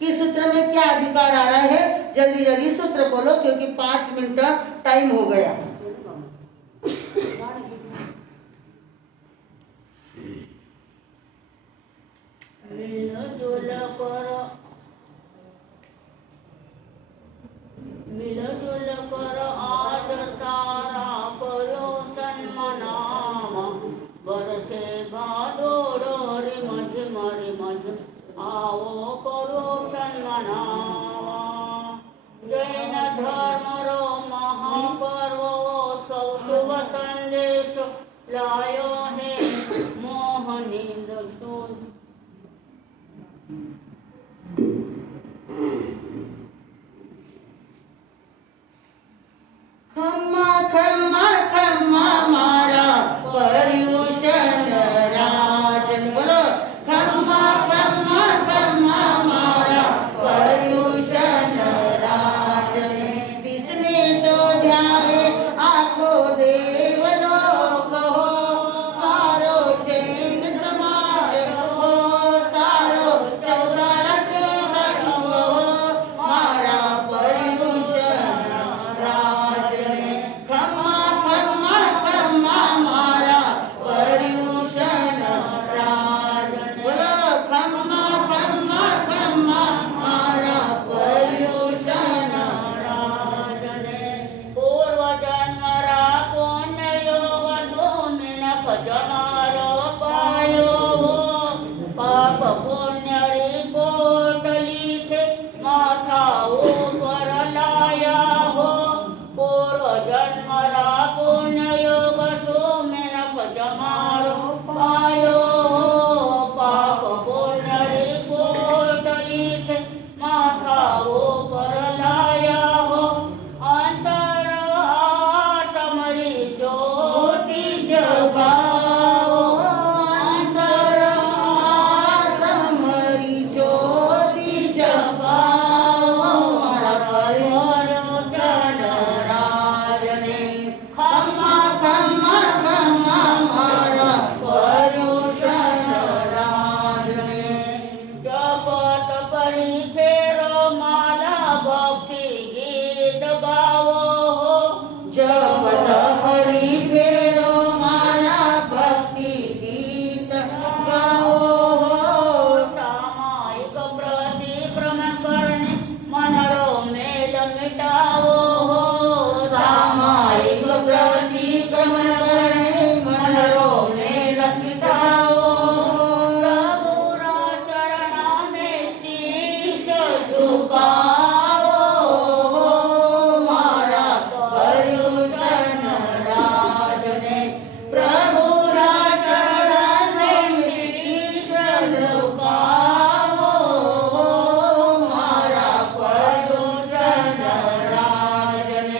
कि सूत्र में क्या अधिकार आ रहा है, जल्दी जल्दी सूत्र बोलो क्योंकि 5 मिनट टाइम हो गया। मिलजुल कर आज सारा करो सन्मनाम, बरसे भादोड़ो रिमझ आओ करो सन्मनावा। जैन धर्म रो महापर्व सब शुभ संदेश लायो है मोहनी दूत। खम्मा खम्मा खम्मा मारा पर्युषण राजन, बोलो खम्मा खम्मा खम्मा मारा पर्युषण राजन। जिसने तो ध्यावे आखो देवलोक हो, सारो जैन समाज हो, सारो चौसाला श्री संघ हो, मारा पर्युषण राजन। खम्मा खम्मा खम्मा मारा पर्युषण राजन, बोलो खम्मा खम्मा खम्मा मारा पर्युषण राजन। पूर्व जन्म रा पुण्य योग सुमिन जमारो पायो हो, पाप पुण्य रिपोर्ट लिखे माथा ऊपर लाया हो। पूर्व जन्म रा पुण्य योग सुमिन जमारो पायो हो, पाप पुण्य रिपोर्ट लिखे माथा ऊपर लाया हो। अंतर आत्मरी ज्योति जगाओ, अंतर आत्मरी ज्योति जगाओ, मारा पर्युषण राजन। खम्मा खम्मा खम्मा मारा पर्युषण राजन। जपत परी फेरो माला भक्ति गीत गावो हो। जपत हरि फेरो माला भक्ति गीत गाओ हो। सामायिक प्रतिक्रमण करने मनरो मेल मिटाओ हो। सामायिक प्रतिक्रमण करने मनरो मेल मिटाओ हो। प्रभुरा चरण में शीश झुकाओ हो, मारा पर्युषण राजन। प्रभुरा चरण में शीश झुकाओ हो, मारा पर्युषण राजन।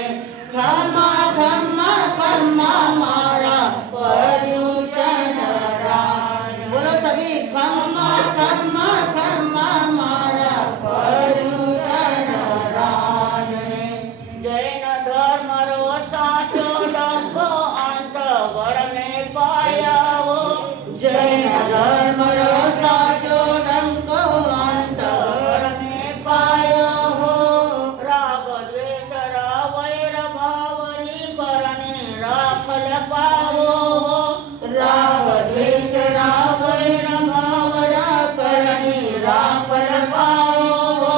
खम्मा खम्मा खम्मा मारा पर्युषण राजन, बोलो सभी खम्मा खम्मा खम्मा मारा पर्युषण राजन। जैन धर्म रो साचो डंको अंतवर में पाया हो। जैन धर्म रो साचो डंको अंतगर में पायो हो। राग द्वेष रा वैर भावरी करने राखल पावो हो। राग द्वेष राग वैर भावरा करणी राखल पाओ हो।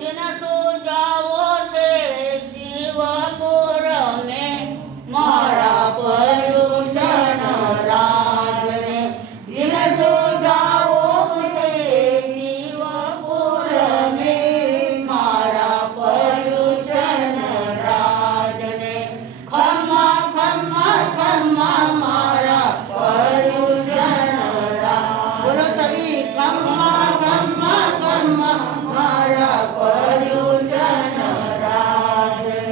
जिन सो जावो थे शिवपुर में मारा पर्युषण राजन। जिन सो जाओ थे शिवपुर में, मारा पर्युषण राजन। खम्मा खम्मा खम्मा मारा पर्युषण राजन, बोलो सभी खम्मा खम्मा खम्मा मारा पर्युषण राजन।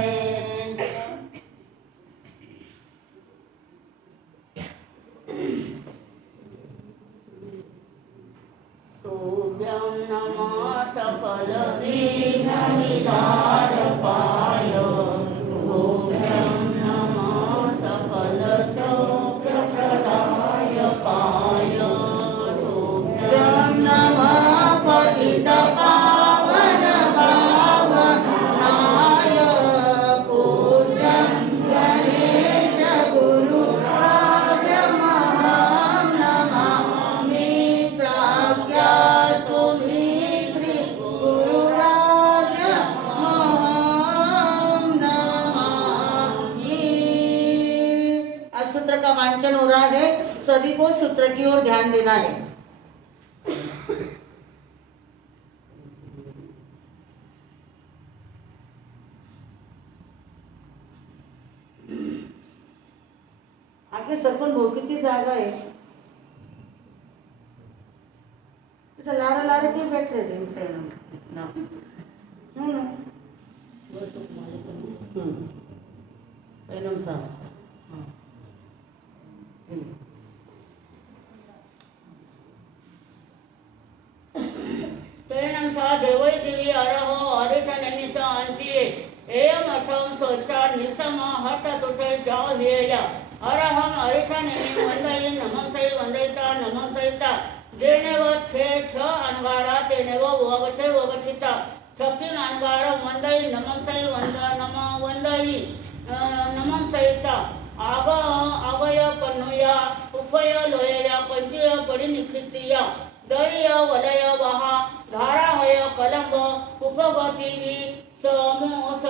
तुभ्यं नमः सकल विघ्न निवार पाय। तुभ्यं नमः सकल सौख्य प्रदाय पाय। तुभ्यं नमः पतित पावन रहा है, सभी को सूत्र की ओर ध्यान देना है। आगे सरपण भाऊ किती जागा आहे, लारा लारा के बैठ रहे थे ना। पैनम साहब तेनं सा देवै दिवि अरहो अरिठ निमिष अंतिये एयम अर्थम सोचा निसम हट तुठे जाओ हेया अरहम अरिठ निमि वंदई नमं सई वंदईता नमं सईता देने व छ अनगारा तेने व वगछे वगछिता छप्पन अनगार वंदई नमं सई वंदई नमं सईता आग आगय पन्नुया उपय लोयया पंचय परिनिखितिया दरिय वलय वहा धाराहय कलंब उपगतिवि समोस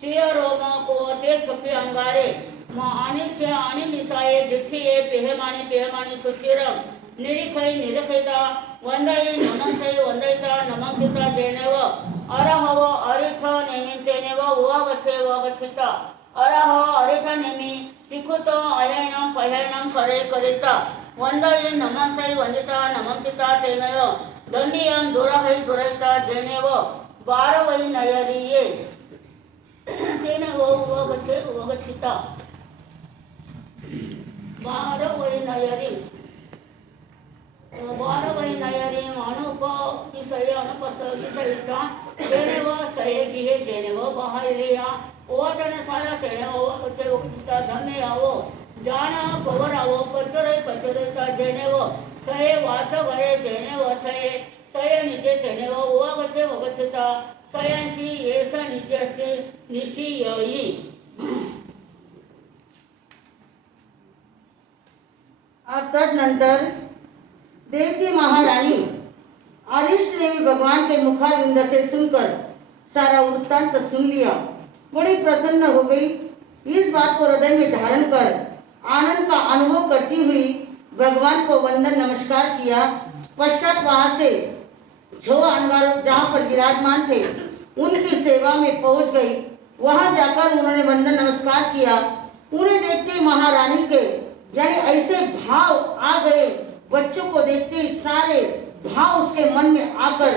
शियरोम को ते छपी अंगारे आणि से आणि मिसाये दिठिये पेहमानी सुचिरम निरिखई निरखिता वंदई नमंसई वंदईता नमंसिता देनेव अरहव अरिठ नेमितेनेव वगछे वगछिता अरह अरिठ नेमि तिकुत अयनम पयनम करिता वंदई नमंसई वंदिता नमंसिता तेनेव दंडियम दुरहै दुरैता देनेव बारवै नयरिये तेनेव वगछे वगछिता बारवै नयरी अनुप विषय अनुपस विषयिता देनेव सहे गिहे देनेव बहायरिया ओटने सारा तेनेव वगछे वगछिता धन्य आवो जान पवरावो पचरैता देनेव सहे वाच घरे देनेव सहे निजे तेनेव वगछे वगछिता सयांशी येस निजस्य निशियई। अब तदनंतर देवकी महारानी अरिष्ट ने भी भगवान के मुखारविंद से सुनकर सारा वृत्तांत सुन लिया, बड़ी प्रसन्न हो गई। इस बात को हृदय में धारण कर आनंद का अनुभव करती हुई भगवान को वंदन नमस्कार किया। पश्चात वहां से जो अनगार जहाँ पर विराजमान थे उनकी सेवा में पहुंच गई। वहां जाकर उन्होंने वंदन नमस्कार किया। उन्हें देखते महारानी के यानी ऐसे भाव आ गए, बच्चों को देखते सारे भाव उसके मन में आकर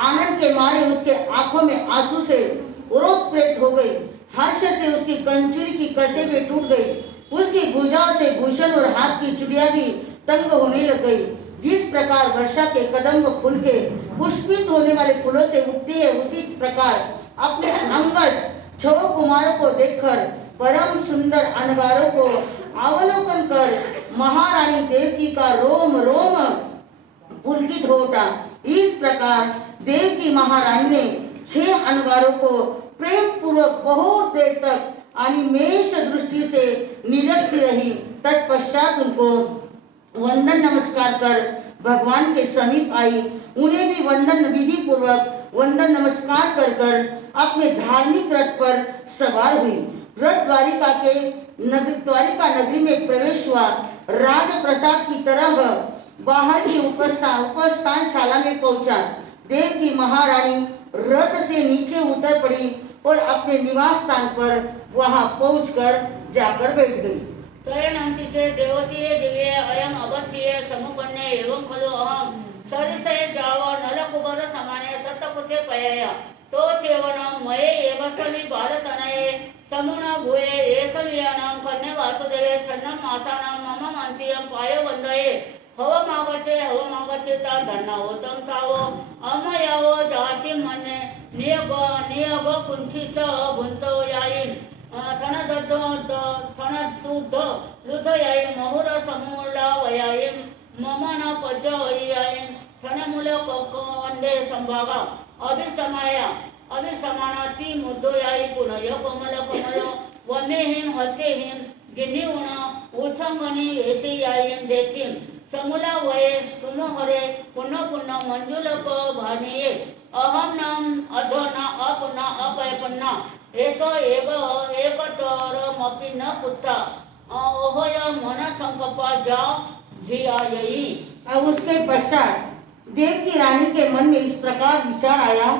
आनंद के मारे उसके आंखों में आंसू से ओतप्रोत हो गई। हर्ष से उसकी कंचुरी की कसें टूट गई, उसकी भुजाओं से भूषण और हाथ की चुड़िया भी तंग होने लग गई। जिस प्रकार वर्षा के कदम्ब फूल के पुष्पित होने वाले फूलों से उठती है, उसी प्रकार अपने अंगज 6 कुमारों को देखकर परम सुंदर अनगारों को अवलोकन कर महारानी देवकी का रोम रोम पुलकित हो उठा। इस प्रकार देवकी महारानी ने 6 अनगारों को प्रेम पूर्वक बहुत देर तक अनिमेष दृष्टि से निरखती रही। तत्पश्चात उनको वंदन नमस्कार कर भगवान के समीप आई। उन्हें भी वंदन विधि पूर्वक वंदन नमस्कार कर कर अपने धार्मिक रथ पर सवार हुई। रथ द्वारिका नगरी में प्रवेश हुआ। राजप्रसाद की तरह बाहर की उपस्थान शाला में पहुंचा। देवकी महारानी रथ से नीचे उतर पड़ी और अपने निवास स्थान पर वहां पहुंचकर जाकर बैठ गई। तयनंतिसे देवतीये दिव्ये अयम अवश्ये समुपन्ने एवं खलु अहम सरिसे जाव नलकुबर समाने सतपुते पयया तो चेवनं मये एवसवि बालतनये समुना भूये एसवियानं कन्ने वासुदेवे छन्नं मातानं मम मंतियं पाय वंदये हवमागचे ता धन्नावतं तावो अमयावो जासी मन्ने नियग कुंचित भुंतो यायिन थनदुद्धयाय महुर समूला वयायिं ममन पद्यवयायिं थनमूल वंदे संभागा अभिसमानाति मुद्दोयायि पुनय कमल वमेहिं हस्तेहिं गिन्निउन उच्छंगनि एसियायिं देतिं समूला वये सुमोहरे पुनः मंजुलक भानिये अहम नाम अधना अपना अपयपन्ना एक तरमपि न पुत्ता ओहोय मन संकल्प जाओ जिया यही। अब उसके पश्चात देव की रानी के मन में इस प्रकार विचार आया,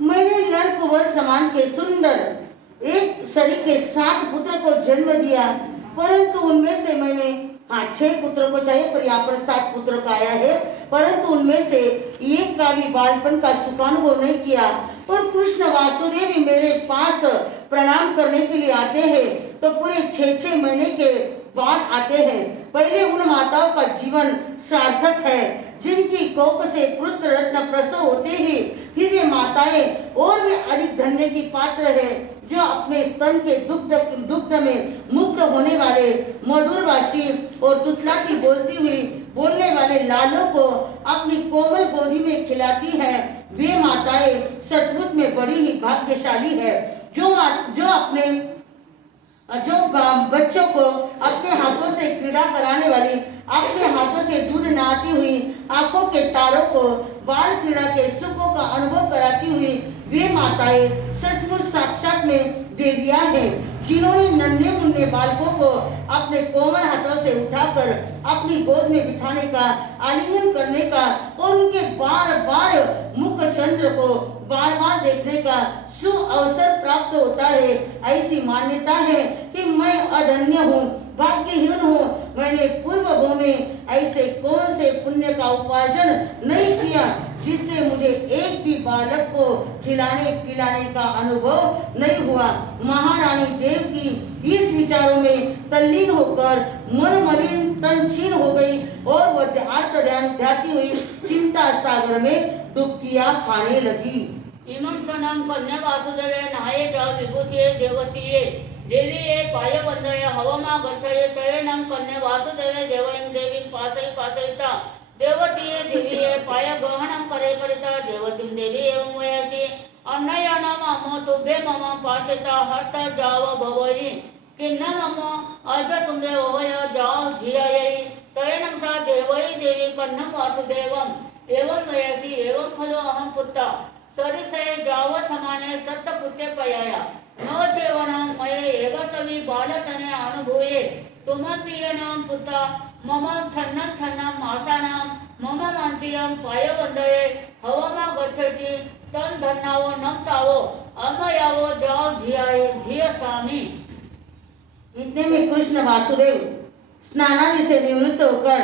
मैंने नर कुंवर समान के सुंदर एक सरी के 7 पुत्र को जन्म दिया, परंतु उनमें से मैंने 6 पुत्र को चाहिए पर यहाँ पर 7 पुत्र का आया है, परंतु उनमें से एक का भी बालपन का सुखानुभव नहीं किया। और कृष्ण वासुदेव भी मेरे पास प्रणाम करने के लिए आते हैं तो पूरे 6-6 महीने के बाद आते हैं। पहले उन माताओं का जीवन सार्थक है जिनकी कोख से पुत्र रत्न प्रसव होते ही फिर ये माताएं और भी अधिक धन्य की पात्र है जो अपने स्तन के दुग्ध में मुक्त होने वाले मधुरभाषी और तुतलाती बोलने वाले लालों को अपनी कोमल गोदी में खिलाती है। वे माताएं सचमुच में बड़ी ही भाग्यशाली है जो बच्चों को अपने हाथों से क्रीड़ा कराने वाली, अपने हाथों से दूध नहाती हुई, आंखों के तारों को बाल क्रीड़ा के सुखों का अनुभव कराती हुई वे माताएं सचमुच साक्षात में देवियां हैं जिन्होंने नन्हे मुन्ने बालकों को अपने कोमल हाथों से उठाकर अपनी गोद में बिठाने का, आलिंगन करने का और उनके बार बार मुख चंद्र को बार बार देखने का सुअवसर प्राप्त होता है। ऐसी मान्यता है कि मैं अधन्य हूँ, भाग्यहीन हूँ। मैंने पूर्व भव में ऐसे कौन से पुण्य का उपार्जन नहीं किया जिससे मुझे एक भी बालक को खिलाने पिलाने का अनुभव नहीं हुआ। महारानी देव की इस विचारों में तल्लीन होकर मन मलिन तनछीन हो गई और वह आर्त ध्यान ध्याती हुई चिंता सागर में डुबकियां खाने लगी। इमंसनम कन्या वासुदेवे नाये च विभूषे देवतीये देवीये पायवंदये हवमा गच्छये तयेनं कन्या वासुदेवे देवयं देवीं पासयिता देवतीये देवीये पाय ग्रहणं करे करिता देवतीं देवी एवं वयसि अन्नयनम अमो तुभ्ये मम पासिता हट जाव भवयि किन्न मम अज तुम्हे वय जाव धियायै तयेनं सा देवयि देवी कन्नं वासुदेवं एवं वयसि एवं खलु अहं पुत्ता सरिसे जाव समाने सत्तपुत्रे पयाया न चेवनं मये एवतवि बालतने अनुभूये तुमप्रियनं पुत्ता मम थन्नं मासानां मम मान्तियं पायवन्दये हवमा गच्छसि तं धन्नावो नम तावो अमयावो जाव धियसामि। इतने में कृष्ण वासुदेव स्नानादि से निवृत्त होकर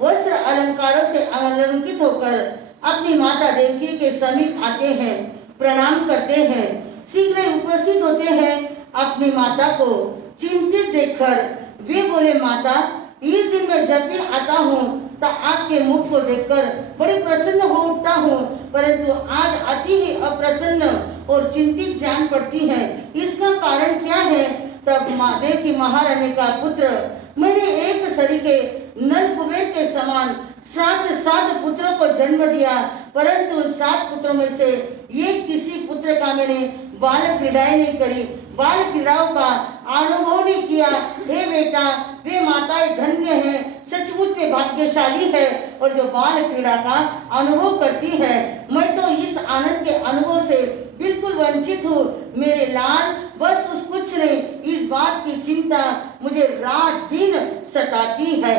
वस्त्र अलंकारों से अलंकृत होकर अपनी माता देवकी के समीप आते हैं, प्रणाम करते हैं, शीघ्र उपस्थित होते हैं। अपनी माता को चिंतित देखकर वे बोले, माता इस दिन मैं जब भी आता हूँ तो आपके मुख को देखकर बड़ी प्रसन्न हो उठता हूँ, परंतु आज अति ही अप्रसन्न और चिंतित जान पड़ती है। इसका कारण क्या है? तब देव की महारानी का पुत्र मैंने एक सरी के नल कुबेर के समान 7 पुत्रों को जन्म दिया, परंतु 7 पुत्रों में से एक किसी पुत्र का मैंने बाल क्रीड़ाएं नहीं करी, बाल क्रीड़ाओं का अनुभव नहीं किया। हे बेटा, वे माताएं धन्य हैं, सचमुच में भाग्यशाली है और जो बाल क्रीड़ा का अनुभव करती है। मैं तो इस आनंद के अनुभव से बिल्कुल वंचित हूँ। मेरे लाल बस उस कुछ नहीं, इस बात की चिंता मुझे रात दिन सताती है।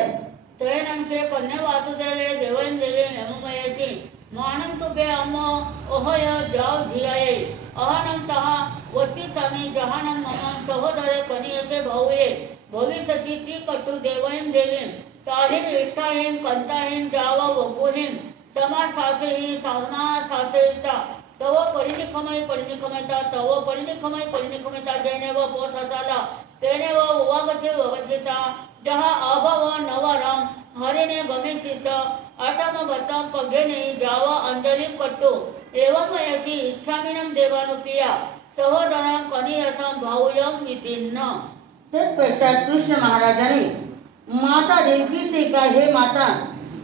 तयनं से कन्या वासुदेवे देवयं देवी हेममयसि मानं तुभ्ये अम्मो ओहय जाव धियायै अहनं तहा वत्तिसामि जहानं मम सहोदरे कनियसे भावये भविष्यति त्रिकटु देवयं देवीं ताहिं इष्टाहिं कंताहिं जाव वपुहिं समासासेहि समासासेता तव परिनिखमयता तव परिनिखमयता जैनेव पोससाला तेनेव उवागचे वगचिता जहा अभव नवरम हरिणे गमेशिष अटम बतम पगेने जाव अंजलि कट्टु एवं वयसि इच्छामिनं देवानुप्रिया सहोदरं कनियसं भावयं वितिन्न। तत्पश्चात कृष्ण महाराजा ने माता देवकी से कहा, हे माता,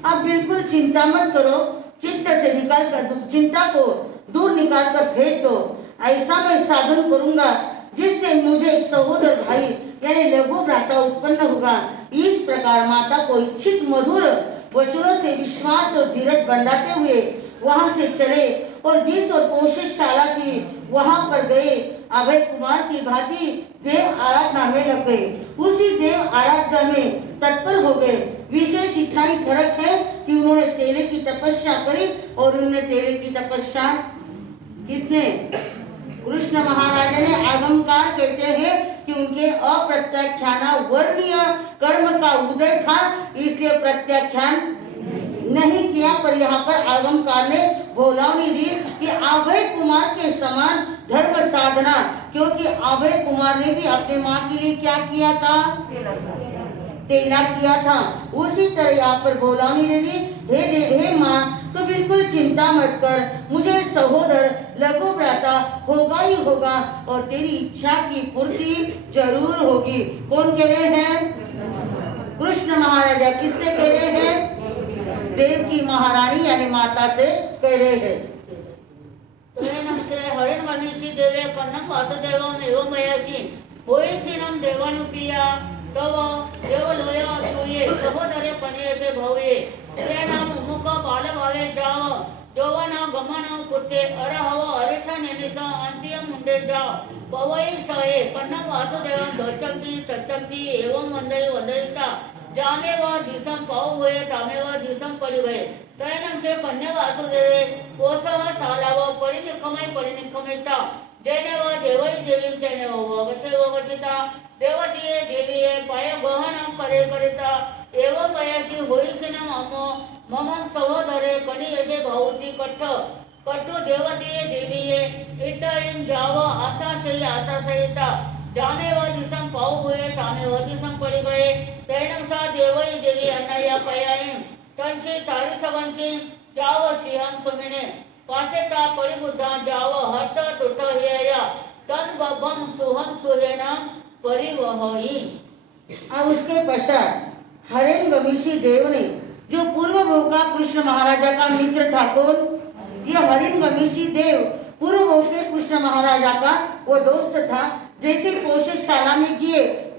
अब बिल्कुल चिंता मत करो, चित्त से निकाल कर चिंता को दूर निकाल कर फेंक दो। ऐसा मैं साधन करूंगा जिससे मुझे एक सहोदर भाई यानी लघु भ्राता उत्पन्न होगा। इस प्रकार माता को इच्छित मधुर वचनों से विश्वास और धीरज बंधाते हुए वहां से चले और जिस और पोषशाला थी वहां पर गए। अभय कुमार की भांति देव आराधना में लग गए, उसी देव आराधना में तत्पर हो गए। विशेष इतना ही फर्क है कि उन्होंने तेले की तपस्या करी और उन्होंने तेले की तपस्या किसने? कृष्ण महाराजा ने। आगमकार कहते हैं कि उनके अप्रत्याख्याना वर्णीय कर्म का उदय था, इसलिए प्रत्याख्यान नहीं किया। पर यहाँ पर आगमकार ने बोलावनी दी कि अभय कुमार के समान धर्म साधना, क्योंकि अभय कुमार ने भी अपने माँ के लिए क्या किया था? तेला किया था। उसी तरह यहाँ पर बोलावनी दे दी, हे माँ, तो बिल्कुल चिंता मत कर, मुझे सहोदर लघु भ्राता होगा ही होगा और तेरी इच्छा की पूर्ति जरूर होगी। कौन कह रहे हैं? कृष्ण महाराजा। किससे कह रहे हैं? देव की महारानी यानी माता से कह रहे हैं। हरिण मनीषी देवे कन्नम वासुदेवम एवं मयासी होईथिनम देवानुपिया तव देवलोय असूये सहोदरे पणेसे भवे तेनाम मुख बाल भावे जाव जवन गमन कुते अरहव अरिठ निमिष अंतिम मुंडे जाव पवई सहे कन्नम वासुदेवम दशक्ति सचक्ति एवं वंदय वंदयिता जामे व दिसम पाऊ हुए तामे व दिसम परि भये तैनम से कन्या वासुदेवे पोषव सालाव परिनिखमयिता देने व देवई देवी चैने वगचे वगचिता देवतीये देवीये पाय गहन करे करिता एवं वयसी होईसिनम अमो मम सहोदरे कणि यसे भाऊती कट्टु देवतीये देवीये इटाईम जाव आशासहिता जामे व दिसम पाऊ हुए तामे व दिसम परि गए तैनम सा देवई देवी अन्नया पयाईम तंची तारी सवंशी जाव सिंहम सुमिने पाचेता परिबुद्धा जाव हट तुट हिया तन गभम सुहम सुहेनम परिवहई। अब उसके पश्चात हरेन गमीशी देव ने, जो पूर्व भोग का कृष्ण महाराजा का मित्र था, कौन? यह हरिन गमीशी देव पूर्व भोग के कृष्ण महाराजा का वो दोस्त था। जैसे पोषशाला में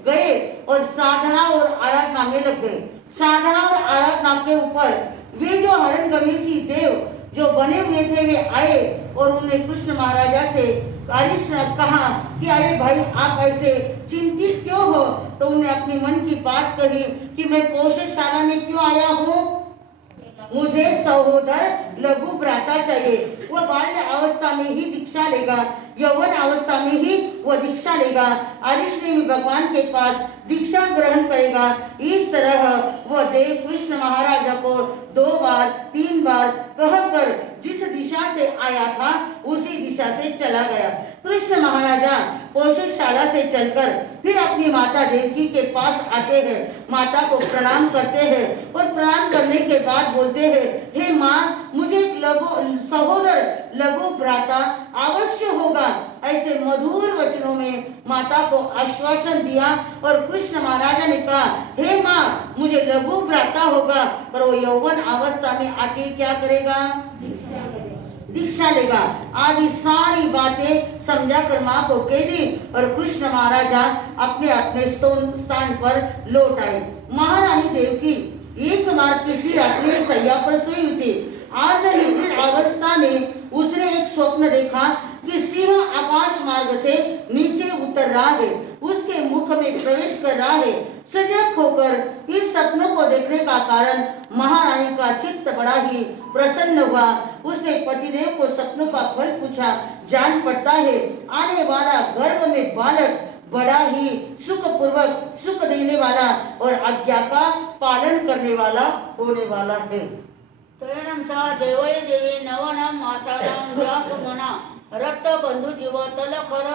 गए और साधना और आराधना में लग गए। साधना और आराधना के ऊपर वे जो हरिन गमीशी देव जो बने हुए थे वे आए और उन्हें कृष्ण महाराजा से अरिष्ट कहा कि अरे भाई आप ऐसे चिंतित क्यों हो? तो उन्हें अपनी मन की बात कही कि मैं पोषशाला में क्यों आया हूँ, मुझे सहोदर लघु भ्राता चाहिए। वह बाल्य अवस्था में ही दीक्षा लेगा, यौवन अवस्था में ही वह दीक्षा लेगा, अरिष्ट भगवान के पास दीक्षा ग्रहण करेगा। इस तरह वह देव कृष्ण महाराजा को 2 बार 3 बार कहकर जिस दिशा से आया था उसी दिशा से चला गया। कृष्ण महाराजा पोषशाला से चलकर फिर अपनी माता देवकी के पास आते हैं, माता को प्रणाम करते हैं और प्रणाम करने के बाद बोलते हैं, हे माँ, मुझे एक सहोदर लघु भ्राता अवश्य होगा। ऐसे मधुर वचनों में माता को आश्वासन दिया और कृष्ण महाराजा ने कहा, हे माँ, मुझे लघु भ्राता होगा। पर वो यौवन अवस्था में आके क्या करेगा? दीक्षा लेगा। आदि सारी बातें समझाकर माँ को कह दी और कृष्ण महाराजा अपने अपने स्थान पर लौट आए। महारानी देवकी एक बार पिछली रात्रि में सैया पर सोई हुई थी। अर्धनिद्रित अवस्था में उसने एक स्वप्न देखा कि सिंह आकाश मार्ग से नीचे उतर रहा है, उसके मुख में प्रवेश कर रहा है। सजग होकर इस सपनों को देखने का कारण महारानी का चित्त बड़ा ही प्रसन्न हुआ। उसने पतिदेव को सपनों का फल पूछा। जान पड़ता है आने वाला गर्भ में बालक बड़ा ही सुखपूर्वक सुख देने वाला और आज्ञा का पालन करने वाला होने वाला है। तैणं सा देवै देवी नवनं मासानं व्यासुमना रक्त बंधु जीव तलखर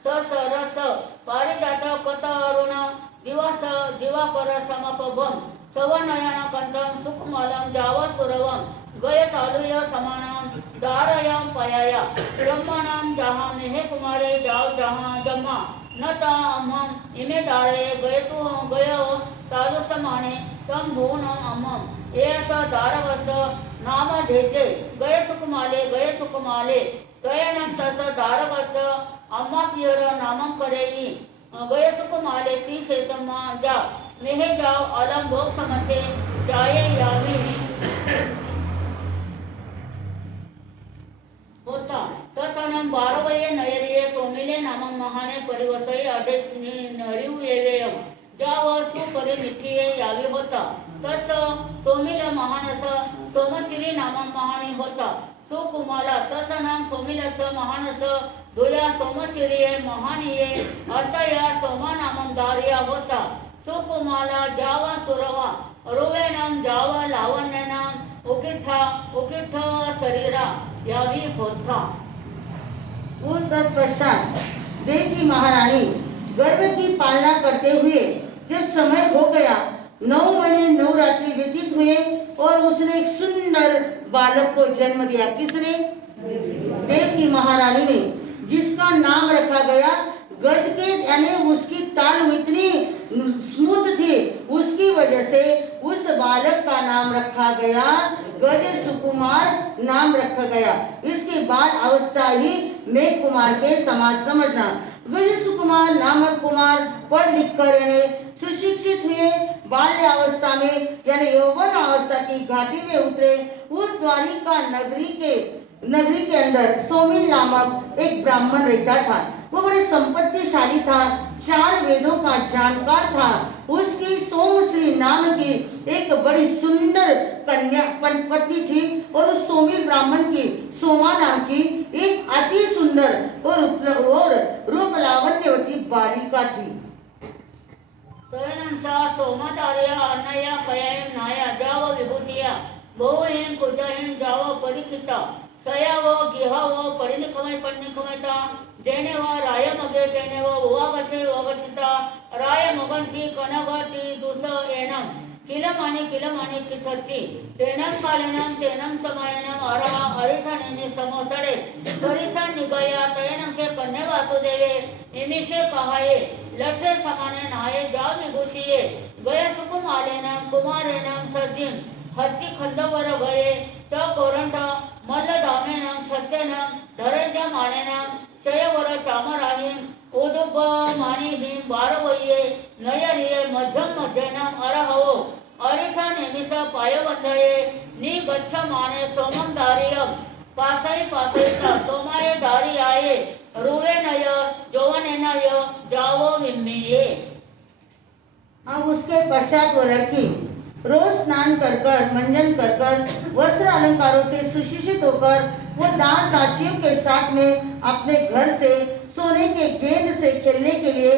ससरस पारिजात कत अरुण दिवस दिवाकर समपभम सवनयन कंठं सुकुमालं जावसुरवं गयतालुय समानं दारयं पयाया ब्रह्मणं जहाँ मेहे कुमारे जाव जहाँ जम्मा न अहम इमे दारे गयतु गय तालु समाने तम भुवनं अहम एक दारवस्त नाम धेते गय सुकुमाले गयनं तस दारवस्त अम्मा पियर नामं करेई गय सुकुमाले ती शेषम्मा जा मेहे जाव अलम भोग समसे जाये यामी नामं महाने परिवसई अडे नरिव येवेयम जाव सुपरिनिठिये यावी होता तस सोमिल महानस सोमशिरी नामं महानी होता सुकुमाला तत्नाम सोमिलस महानस दुया सोमशिरिये महानिये अतया सोमा नामं दारिया होता सुकुमाला जावा सुरवा रुवेनम जावा लावण्यनाम उकिठ शरीरा यावी होता। उस तत्पश्चात देव की महारानी गर्भ की पालना करते हुए जब समय हो गया, 9 महीने 9 रात्रि व्यतीत हुए और उसने एक सुंदर बालक को जन्म दिया। किसने? देव की महारानी ने, जिसका नाम रखा गया गज के, यानी उसकी ताल इतनी स्मूथ थी, उसकी वजह से उस बालक का नाम रखा गया गज सुकुमार नाम रखा गया। इसके बाद अवस्था ही मेघ कुमार के समाज समझना। गज सुकुमार नामक कुमार पढ़ लिख कर यानी सुशिक्षित हुए, बाल्य अवस्था में यानी यौवन अवस्था की घाटी में उतरे। उस द्वारिका नगरी के अंदर सोमिल नामक एक ब्राह्मण रहता था। वो बड़े संपत्तिशाली था, 4 वेदों का जानकार था। उसकी सोमश्री नाम की एक बड़ी सुंदर कन्या पत्नी थी और उस सोमिल ब्राह्मण की सोमा नाम की एक अति सुंदर और रूप लावण्यवती बालिका थी। सोमतार्या अन्नया कयायम नाया जाव विभूषिया बहुएं कुजाएं जाव परीक्षिता सयावो गिहावो परिनिखमय परिनिखमयता जेने व राय मगे तेने व उवागचे उवागचिता राय मगंसी कनगति दुस एनम किलमानी चिथति तेनम कालेनम तेनम समायनम अरहा अरिठनेनि समोसड़े परिसा निगया तयनम से कन्ने वासुदेवे इमी से कहाये लठे समाने नाये जा विभूषिये गय सुकुम आलेनम कुमारेनम सर्जिन हत्ती खंडवर गये त कोरंट मल्ल दामेनम छत्तेनम धरंज मानेनम शयवर चामराहिम उदुब मानिहिम बारवये नयरिये मध्यम अरहवो अरिठा नेमिस पायवंदये नि गच्छ माने सोमं दारियम पासई सोमाये दारी आये रुवे नय जोवने नय जावो विम्मिये। अब उसके पश्चात वो लड़की रोज स्नान कर मंजन कर वस्त्र अलंकारों से सुशिक्षित होकर वो दास दासियों के साथ में अपने घर से सोने के गेंद से खेलने के लिए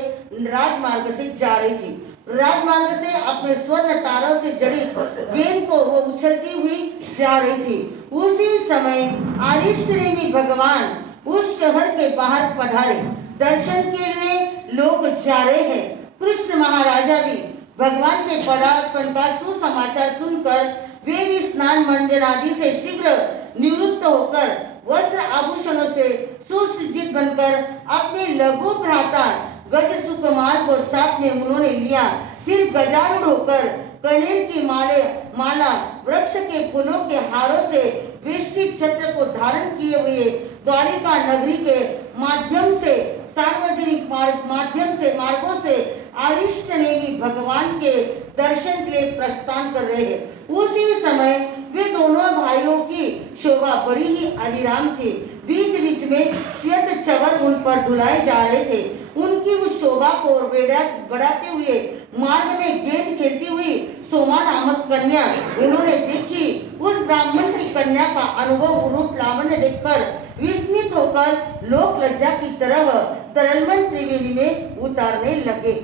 राजमार्ग से जा रही थी। राजमार्ग से अपने स्वर्ण तारों से जड़ी गेंद को वो उछलती हुई जा रही थी। उसी समय अरिष्टनेमि भगवान उस शहर के बाहर पधारे। दर्शन के लिए लोग जा रहे हैं। कृष्ण महाराजा भी भगवान के पदार्पण का सुसमाचार सुनकर वे भी स्नान मंजन आदि से शीघ्र निवृत्त होकर वस्त्र आभूषणों से सुसज्जित बनकर अपने लघु भ्राता गज सुकुमार को साथ में उन्होंने लिया। फिर गजारूढ़ होकर कनेर की माला वृक्ष के फूलों के हारों से वेष्टि छत्र को धारण किए हुए द्वारिका नगरी के माध्यम से सार्वजनिक मार्गों से अरिष्टनेमि भगवान के दर्शन के लिए प्रस्थान कर रहे हैं। उसी समय वे दोनों भाइयों की शोभा बड़ी ही अविराम थी। बीच बीच में श्वेत चवर उन पर डुलाए जा रहे थे। उनकी उस शोभा को बढ़ाते हुए मार्ग में गेंद खेलती हुई सोमा नामक कन्या उन्होंने देखी। उस ब्राह्मण की कन्या का अनुभव रूप लावण्य देखकर विस्मित होकर लोक लज्जा की तरह तरलमन त्रिवेणी में उतारने लगे।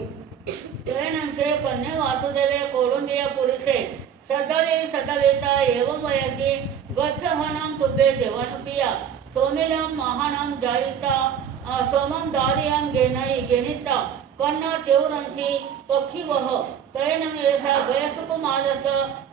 से कन्या वासुदेवे कोडुंबिया पुरुषे सदवेता एवं वयसी गच्छहनं तुभ्ये देवानुप्रिया सोमिलं महानं जायिता सोमं दारियं गेनिता कन्या तेवरंसी पक्षिवह तैनं एषा गयसुकुमारस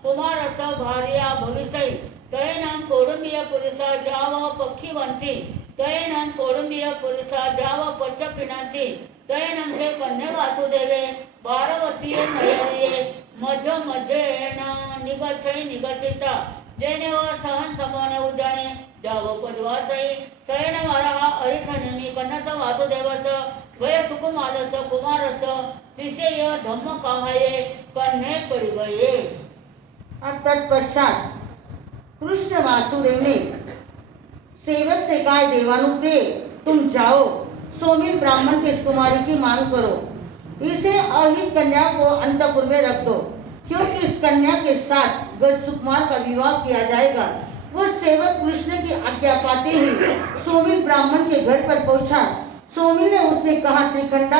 कुमारस भार्या भविष्यै तैनं कोडुंबिया पुरुषा जाव पक्षिवंती तैनं कोडुंबिया पुरुषा जाव पच्चपिनांसी तैनं से कन्या वासुदेवे बारवतीय नयरिये मध्येन निगच्छिता जेने व सहन समोने उजाने जाव पदवासई तैन वरहा अरिठनेमि कन्नत वासुदेवस गय सुकुमारस कुमारस तिसेय धम्म कहाये कन्ने पड़ गए। अब तत्पश्चात कृष्ण वासुदेव ने सेवक से कहा, देवानुप्रिय तुम जाओ, सोमिल ब्राह्मण के इस कुमारी की मांग करो। इसे अविहित कन्या को अंतपुर में रख दो, क्योंकि इस कन्या के साथ गज सुकुमार का विवाह किया जाएगा। वो सेवक कृष्ण की आज्ञा पाते ही सोमिल ब्राह्मण के घर पर पहुंचा। सोमिल ने उसने कहा, त्रिखंड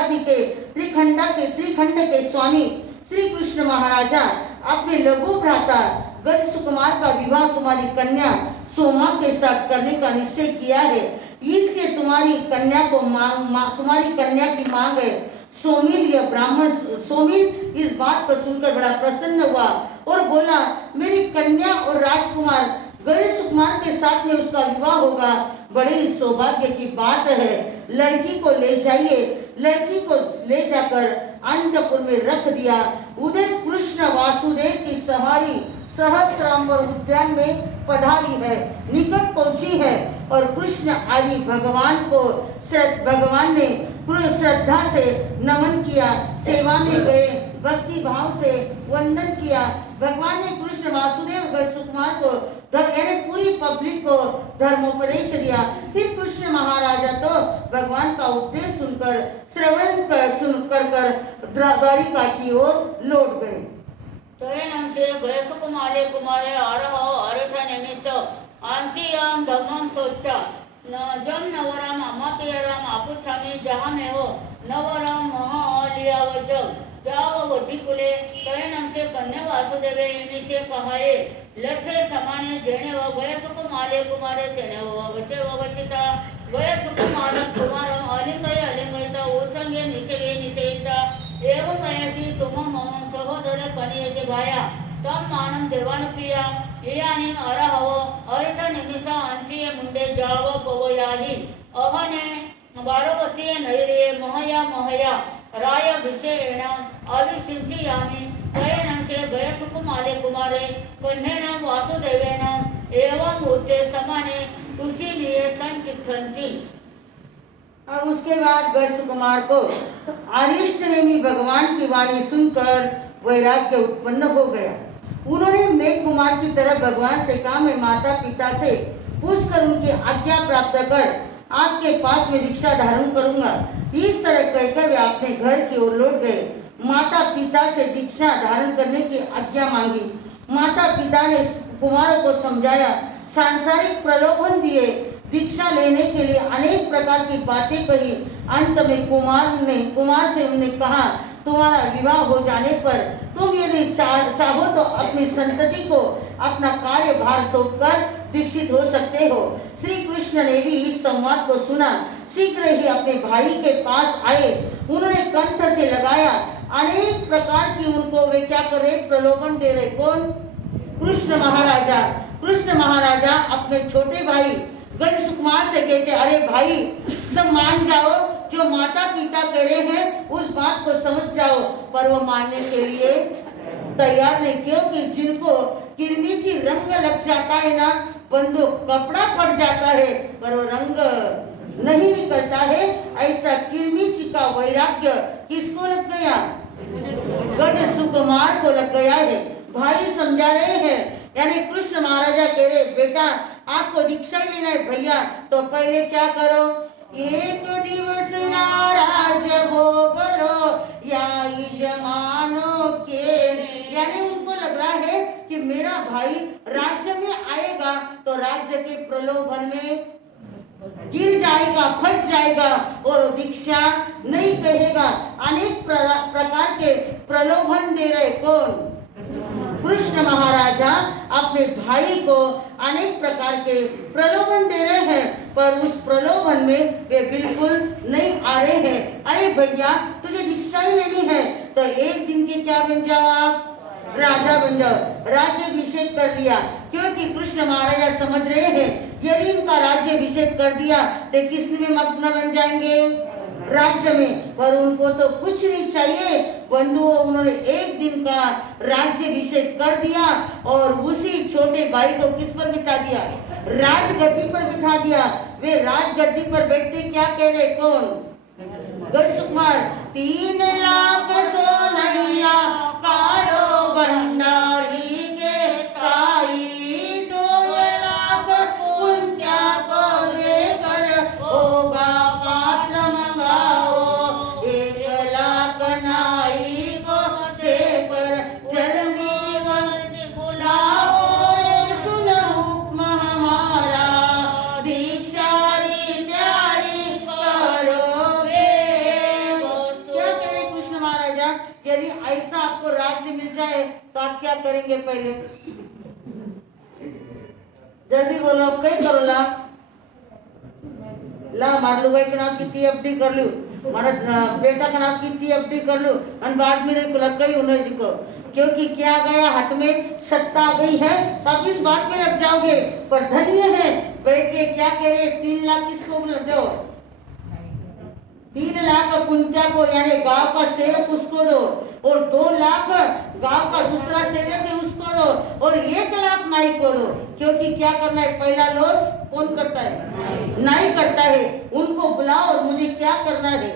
के स्वामी श्री कृष्ण महाराजा अपने लघु भ्राता गज सुकुमार का विवाह तुम्हारी कन्या सोमा के साथ करने का निश्चय किया है। इसके तुम्हारी कन्या की मांग है। सोमिल इस बात को सुनकर बड़ा प्रसन्न हुआ और बोला, मेरी कन्या और राजकुमार गज सुकुमार के साथ में उसका विवाह होगा, बड़े सौभाग्य की बात है। लड़की को ले जाकर अंतपुर में रख दिया। उधर कृष्ण वासुदेव की सवारी सहस्रांबर उद्यान में पधारी है, निकट पहुंची है और कृष्ण आदि भगवान ने श्रद्धा से नमन किया, सेवा में गए, भक्ति भाव से वंदन किया। भगवान ने कृष्ण वासुदेव गज सुकुमार को यानी पूरी पब्लिक को धर्मोपदेश दिया। फिर कृष्ण महाराजा तो भगवान का उपदेश सुनकर द्वारिका की ओर लौट गए। तैनंसे गयसुकुमारे कुमारे आरहो अरिठ निमिष आंतियाम धम्मं सोचा जम नवरम अमापियरम आपुच्छामि जहामेव नवरम महालियावज जाव वड्डीकुले तैनंसे कन्या वासुदेवे इनिचे कहाये लठे समाने जेणे व गयसुकुमारे कुमारे तेणे व वचे व वचिता गयसुकुमारं कुमारं अलिंगयिता ओचंगे निषेविता एवं मयसी तुम मम सहोदर कनियचे भाया तम मानम देवानुप्रिया यानी अरहव अरिट निमिषा अंतिये मुंडे जाव पवयाही अहने बारवतीये नैरिये महया राय विषयेण अविसिंचयामि तयनंसे गयसुकुमारे कुमारे कन्येन वासुदेवेन एवं उच्चे समाने तुषिनिये संचिक्षन्ति। अब उसके बाद गज सुकुमार को अरिष्ट नेमी भगवान की वाणी सुनकर वैराग्य उत्पन्न हो गया। उन्होंने मेघ कुमार की तरह भगवान से कहा, मैं माता पिता से पूछकर उनकी आज्ञा प्राप्त कर आपके पास में दीक्षा धारण करूंगा। इस तरह कहकर वे अपने घर की ओर लौट गए। माता पिता से दीक्षा धारण करने की आज्ञा मांगी। माता पिता ने कुमारों को समझाया, सांसारिक प्रलोभन दिए, दीक्षा लेने के लिए अनेक प्रकार की बातें कही। अंत में कुमार से उन्होंने कहा, तुम्हारा विवाह हो जाने पर तुम यदि चाहो तो अपनी संतति को अपना कार्यभार सौंपकर दीक्षित हो सकते हो। श्री कृष्ण ने भी इस संवाद को सुना, शीघ्र ही अपने भाई के पास आए। उन्होंने कंठ से लगाया, अनेक प्रकार की उनको वे क्या कर रहे, प्रलोभन दे रहे। कौन? कृष्ण महाराजा अपने छोटे भाई गज सुकुमार से कहते, अरे भाई सब मान जाओ, जो माता पिता कह रहे हैं उस बात को समझ जाओ। पर वो मानने के लिए तैयार नहीं, क्योंकि जिनको किरमिची रंग लग जाता है ना, बंदूक कपड़ा फट जाता है पर वो रंग नहीं निकलता है। ऐसा किरमिची का वैराग्य किसको लग गया? गज सुकुमार को लग गया है। भाई समझा रहे हैं, यानी कृष्ण महाराजा कह रहे, बेटा आपको दीक्षा ही लेना है भैया, तो पहले क्या करो, एक दिवस ना राज्य भोग लो या यजमानो के। यानी उनको लग रहा है कि मेरा भाई राज्य में आएगा तो राज्य के प्रलोभन में गिर जाएगा, फंस जाएगा और दीक्षा नहीं कहेगा। अनेक प्रकार के प्रलोभन दे रहे। कौन? कृष्ण महाराजा अपने भाई को अनेक प्रकार के प्रलोभन दे रहे हैं, पर उस प्रलोभन में वे बिल्कुल नहीं आ रहे हैं। अरे भैया तुझे दीक्षा ही लेनी है तो एक दिन के क्या बन जाओ, आप राजा बन जाओ। राज्याभिषेक कर लिया, क्योंकि कृष्ण महाराजा समझ रहे हैं यदि इनका राज्याभिषेक कर दिया तो किसमें मग्न बन जाएंगे, राज्य में। पर उनको तो कुछ नहीं चाहिए, बंधुओं उन्होंने एक दिन का राज्याभिषेक कर दिया और उसी छोटे भाई को किस पर बिठा दिया, राजगद्दी पर बिठा दिया। वे राजगद्दी पर बैठते क्या कह रहे, कौन? गज सुकुमार, 3 लाख सोनैया काढ़ो भंडारी के ताई, 2 लाख पुण्या को देकर होगा पात्र है तो आप क्या करेंगे पहले? जल्दी बोलो, कई करो ला मारलू भाई के नाम कितनी एफडी कर लू, मारा बेटा का नाम कितनी एफडी कर लू, और बाद में देखो लग गई उन्हें जी को, क्योंकि क्या गया हाथ में, सत्ता गई है तो आप इस बात में लग जाओगे। पर धन्य है बैठ के क्या कह रहे, 3 लाख किसको दो, 3 लाख कुंत्या को यानी गांव का सेवक उसको दो, और 2 लाख गांव का दूसरा सेवक है उसको दो, और 1 लाख नाई को दो। क्योंकि क्या करना है, पहला लोच कौन करता है? नाई करता है। उनको बुलाओ और मुझे क्या करना है,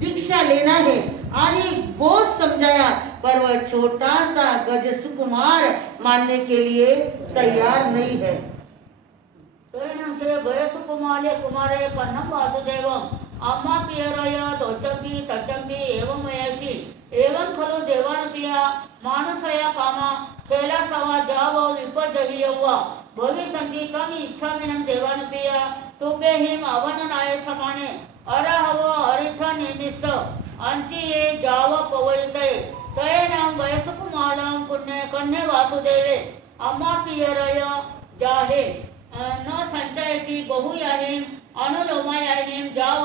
दीक्षा लेना है। आदि बहुत समझाया पर वह छोटा सा गज सुकुमार मानने के लिए तैयार नहीं है। कुमारे कुमारे पन्नम वासुदेवम अम्मा पियरय दोचंपी तचंपी एवं वयसी एवं खलु देवानपिया मानसया कामा कैलासवा जाव विपजहियव्वा भविसंति कम इच्छामिनं देवानपिया तुके हिम अवननाय समाने अरहव हरिथ निनिस अंति ये जाव पवैते तयनं वयसकुमारं पुण्य कन्ने वासुदेवे अम्मा पियरय जाहे न संचयती बहुयाहिम अनुलोमायाहिम जाव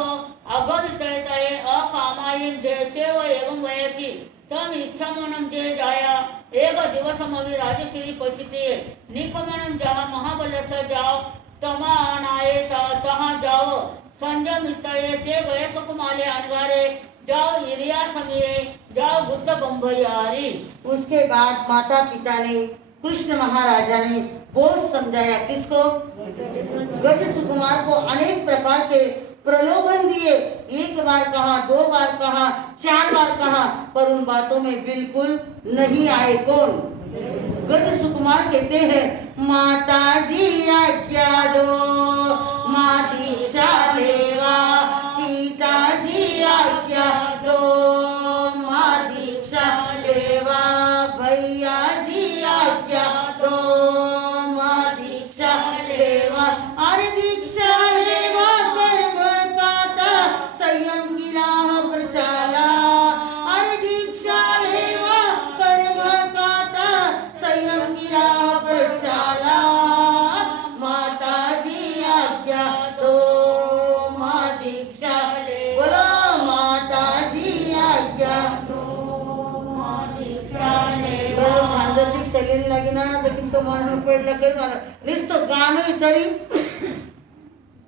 अगवितयतये अकामायिम चेव एवं वयसी तम इच्छामनं जे जाया एक दिवसमवि राजश्री पशिते निकमनं जहाँ महाबलस जाओ तमानाये तहाँ जाओ संजमितये से गयसकुमाले अनगारे जाओ इरिया समीरे जाओ बुद्ध बंभयारी। उसके बाद माता पिता ने, कृष्ण महाराजा ने बहुत समझाया, किसको? गज सुकुमार को अनेक प्रकार के प्रलोभन दिए, 1 बार कहा, 2 बार कहा, 4 बार कहा, पर उन बातों में बिल्कुल नहीं आए। कौन? गज सुकुमार कहते हैं, माता जी आज्ञा दो, माँ दीक्षा लेवा, पिताजी आज्ञा दो, माँ दीक्षा लेवा, भैया जी आज्ञा दो, माँ दीक्षा लेवा, अरे दीक्षा लेवा कर्म काटा संयम की राह पर चला, अरे दीक्षा लेवा कर्म काटा संयम की राह पर चला, माता जी आज्ञा दो, माँ दीक्षा बोलो, माता जी आज्ञा दो, माँ दीक्षा लेवा। खानदानिक शैलीने लागे ना लेकिन तो मन पडलं काही मला नुसतं गाणं तरी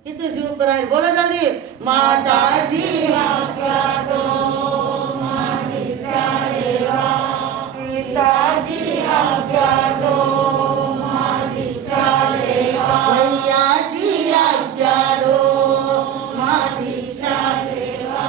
किती जीव पर आहे। बोलो जल्दी, माता जी आज्ञा दो, माँ दीक्षा लेवा, पिताजी आज्ञा दो, माँ दीक्षा लेवा, भैया जी आज्ञा दो, माँ दीक्षा लेवा।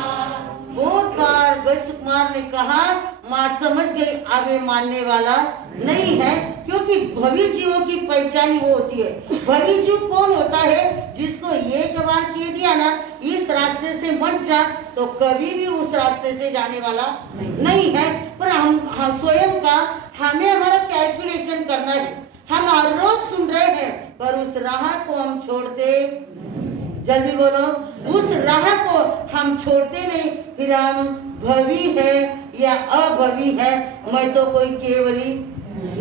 बहुत बार गज सुकुमार ने कहा, माँ समझ गई अब ये मानने वाला नहीं है, क्योंकि भवी जीवों की पहचान ही वो होती है। भवी जीव कौन होता है? जिसको 1 बार कह दिया ना इस रास्ते से मत जा, तो कभी भी उस रास्ते से जाने वाला नहीं है। पर हम स्वयं का हमें हमारा कैलकुलेशन करना है। हम हर रोज सुन रहे हैं पर उस राह को हम छोड़ते, जल्दी बोलो, उस राह को हम छोड़ते नहीं। फिर हम भवी है या अभवी है, मैं तो कोई केवली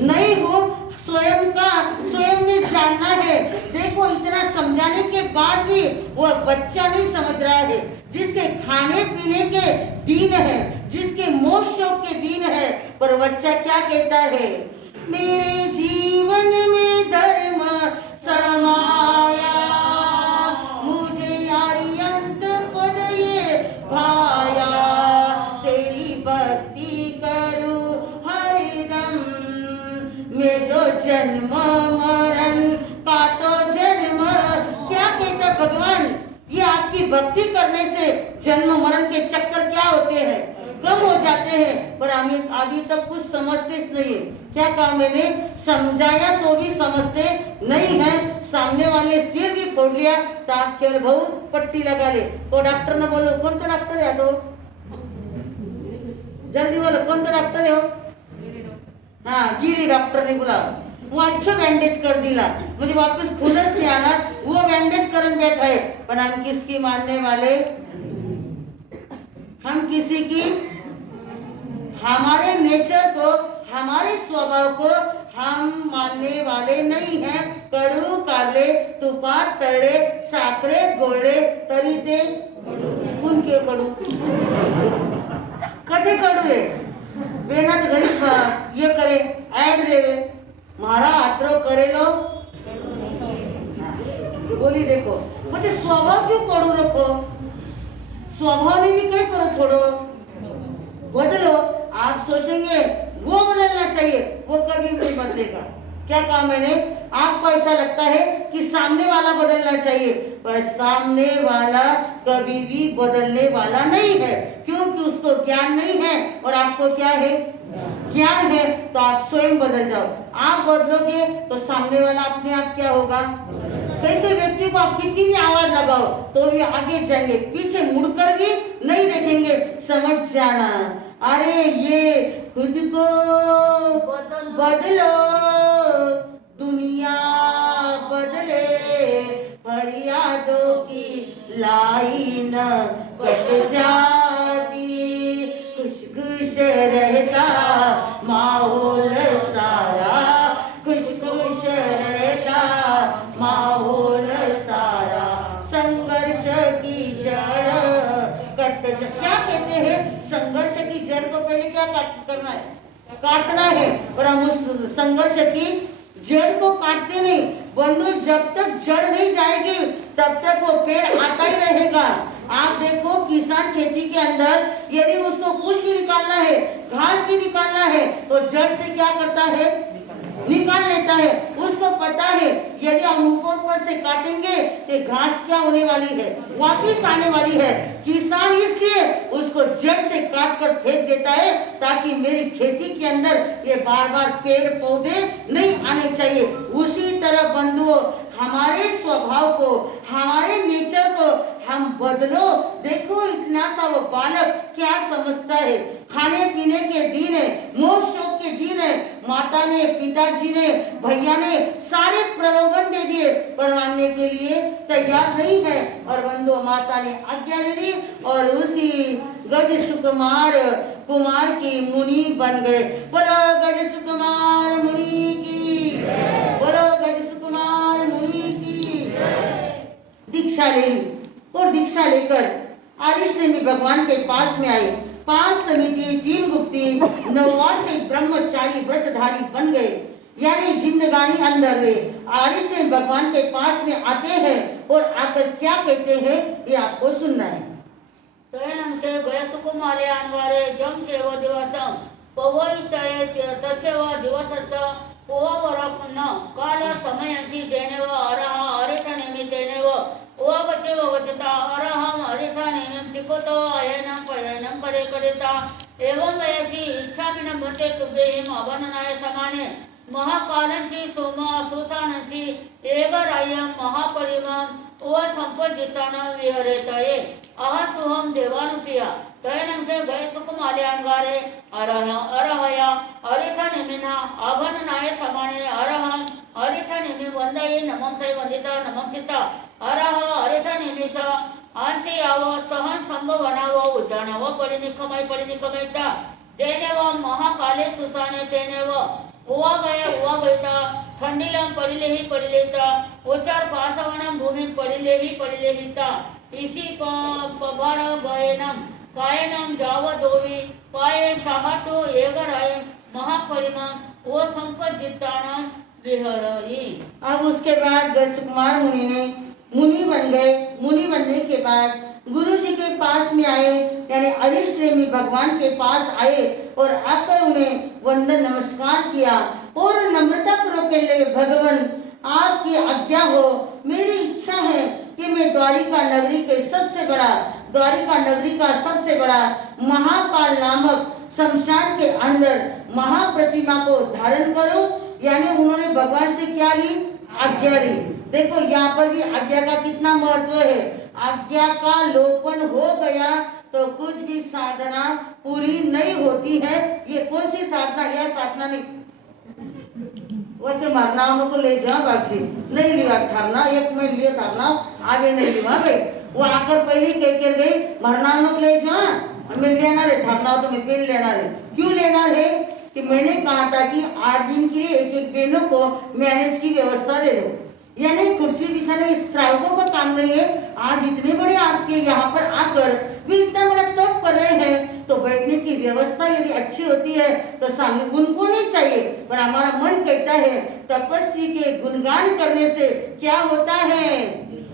नहीं हूँ। स्वयं ने जानना है। देखो इतना समझाने के बाद भी वो बच्चा नहीं समझ रहा है। जिसके खाने पीने के दिन है, जिसके मोक्ष शोक के दिन है, पर बच्चा क्या कहता है? मेरे जीवन में धर्म समाया, मुझे यारी अंत पद ये भाया, तेरी भक्ति करूं हरदम, मेरो जन्म मरण काटो जन्म। क्या कहता भगवान? ये आपकी भक्ति करने से जन्म मरण के चक्कर क्या होते हैं, कम हो जाते हैं। पर हमें अभी तक कुछ समझते नहीं है। क्या कहा मैंने? समझाया तो भी समझते नहीं है। सामने वाले सिर भी फोड़ लिया तो आप केवल बहुत पट्टी लगा ले। वो डॉक्टर ने बोलो, कौन तो डॉक्टर है? तो जल्दी बोलो, कौन तो डॉक्टर है? हाँ, गिरी डॉक्टर ने बोला, वो अच्छा बैंडेज कर दिला, मुझे वापस खूनच नहीं आना, वो बैंडेज करन बैठा है। पर हम किसकी मानने वाले? हम किसी की, हमारे नेचर को हमारे स्वभाव को हम मानने वाले नहीं हैं. कडू कारले तुपात तळले साखरेत गोळले तरी ते कुणके कडू. कठे कडू आहे बेनात घरी ये करे ऐड देवे मारा आत्रो करेलो बोली देखो. म्हणजे स्वभाव क्यों कडू रखो. स्वभाव ने भी क्या करो थोड़ो बदलो. आप सोचेंगे वो बदलना चाहिए वो कभी नहीं बदलेगा. क्या कहा मैंने. आपको ऐसा लगता है कि सामने वाला बदलना चाहिए पर सामने वाला कभी भी बदलने वाला नहीं है क्योंकि उसको ज्ञान नहीं है और आपको क्या है ज्ञान है. तो आप स्वयं बदल जाओ. आप बदलोगे तो सामने वाला अपने आप क्या होगा. कई व्यक्ति को आप कितनी भी आवाज लगाओ तो भी आगे जाएंगे पीछे मुड़कर भी नहीं देखेंगे. समझ जाना. अरे ये खुद को बदलो दुनिया बदले फरियादों की लाइन कट जाती. खुश खुश रहता माहौल सारा खुश खुश रहता माहौल सारा. संघर्ष की जड़ क्या कहते हैं. संघर्ष की जड़ को पहले क्या करना है काटना है और हम उस संघर्ष की जड़ को काटते नहीं. बंधु जब तक जड़ नहीं जाएगी तब तक वो पेड़ आता ही रहेगा. आप देखो किसान खेती के अंदर यदि उसको कुछ भी निकालना है घास भी निकालना है तो जड़ से क्या करता है निकाल लेता है. उसको पता है यदि हम ऊपर से काटेंगे तो घास क्या होने वाली है वापिस आने वाली है. किसान इसलिए उसको जड़ से काट कर फेंक देता है ताकि मेरी खेती के अंदर ये बार बार पेड़ पौधे नहीं आने चाहिए. उसी तरह बंधुओं हमारे स्वभाव को हमारे नेचर को हम बदलो. देखो इतना सा वो बालक क्या समझता है. खाने पीने के दिन है मोह शोक के दिन है. माता ने पिताजी ने भैया ने सारे प्रलोभन दे दिए पर मानने के लिए तैयार नहीं है. और बंधु माता ने आज्ञा दे दी और उसी गज सुकुमार कुमार की मुनि बन गए. बोलो गज सुकुमार मुनि की बोलो गज सुकुमार मुनि की. दीक्षा ले ली और दीक्षा लेकर आरिष नेमी भगवान के पास में आए. 5 समिति 3 गुप्ती 9 से ब्रह्मचारी व्रतधारी बन गए. यानी जिंदगानी अंदर वे आरिष नेमी भगवान के पास में आते हैं और आकर क्या कहते हैं ये आपको सुनना है. तैनंशे गयसुकुमारे अनवारे जम चेव दिवसं पवईचये तसेव दिवसस्य पोवरपुन्न काल समयंसी तेनेव अरह अरिठ निमित्तेनेव ओगचे वगचता अरहम अरिठ निमित्त तिकोतो अयनं पयनं करे करिता एवं वयसी इच्छामिनं भटे तुभ्येहिम अवननाय समाने महाकालंसी सोम सुसानंसी एगरायं महापरिमं ओ संपजितानं विहरेतये अहसुहम देवानुप्रिया तैनंसे गयसुकुमाल्यान्वारे अरहया अरिठ निमिना अवननाय समाने अरहं अरिठ निमि वंदये नमंसै वंदिता नमंसिता अरह अरिठ निमिष आंटी आव सहन संभवनाव उद्यानव परिनिकमैता तेनेव महाकाले सुसाने तेनेव उवा गयता थंडीलम परिलेही परिलेता उच्चार पासवनम भूमि परिलेही परिलेहिता इसी पभार गयनम कायनम जावदोवी पाये साहतो एगराय महापरिमं ओ संपजितानं विहरई. अब उसके बाद गजकुमार मुनि ने मुनि बन गए. मुनि बनने के बाद गुरु जी के पास में आए यानी आरिष नेमी भगवान के पास आए और आकर उन्हें वंदन नमस्कार किया और नम्रता पूर्वक कहले भगवान आपकी आज्ञा हो. मेरी इच्छा है कि मैं द्वारिका नगरी का सबसे बड़ा महाकाल नामक शमशान के अंदर महाप्रतिमा को धारण करो. यानी उन्होंने भगवान से क्या ली आज्ञा ली. देखो यहाँ पर भी आज्ञा का कितना महत्व है. आज्ञा का लोपन हो गया तो कुछ भी साधना पूरी नहीं होती है. ये कौन सी साधना यह साधना नहीं वैसे मरना को ले जा बाबजी नहीं लिया धरना एक में लिए धरना आगे नहीं लिया भाई. वो आकर पहले कह कर गई मरना को ले जा मैं लेना रे धरना तो मैं पेन लेना रे. क्यों लेना है कि मैंने कहा था कि 8 दिन के लिए एक एक बहनों को मैनेज की व्यवस्था दे दो, यानी कुर्सी बिछाने श्रावकों का काम नहीं है। आज इतने बड़े आपके यहाँ पर आकर भी इतना बड़ा तप कर रहे हैं, तो बैठने की व्यवस्था यदि अच्छी होती है तो सामने उनको नहीं चाहिए, पर हमारा मन कहता है तपस्वी के गुणगान करने से क्या होता है।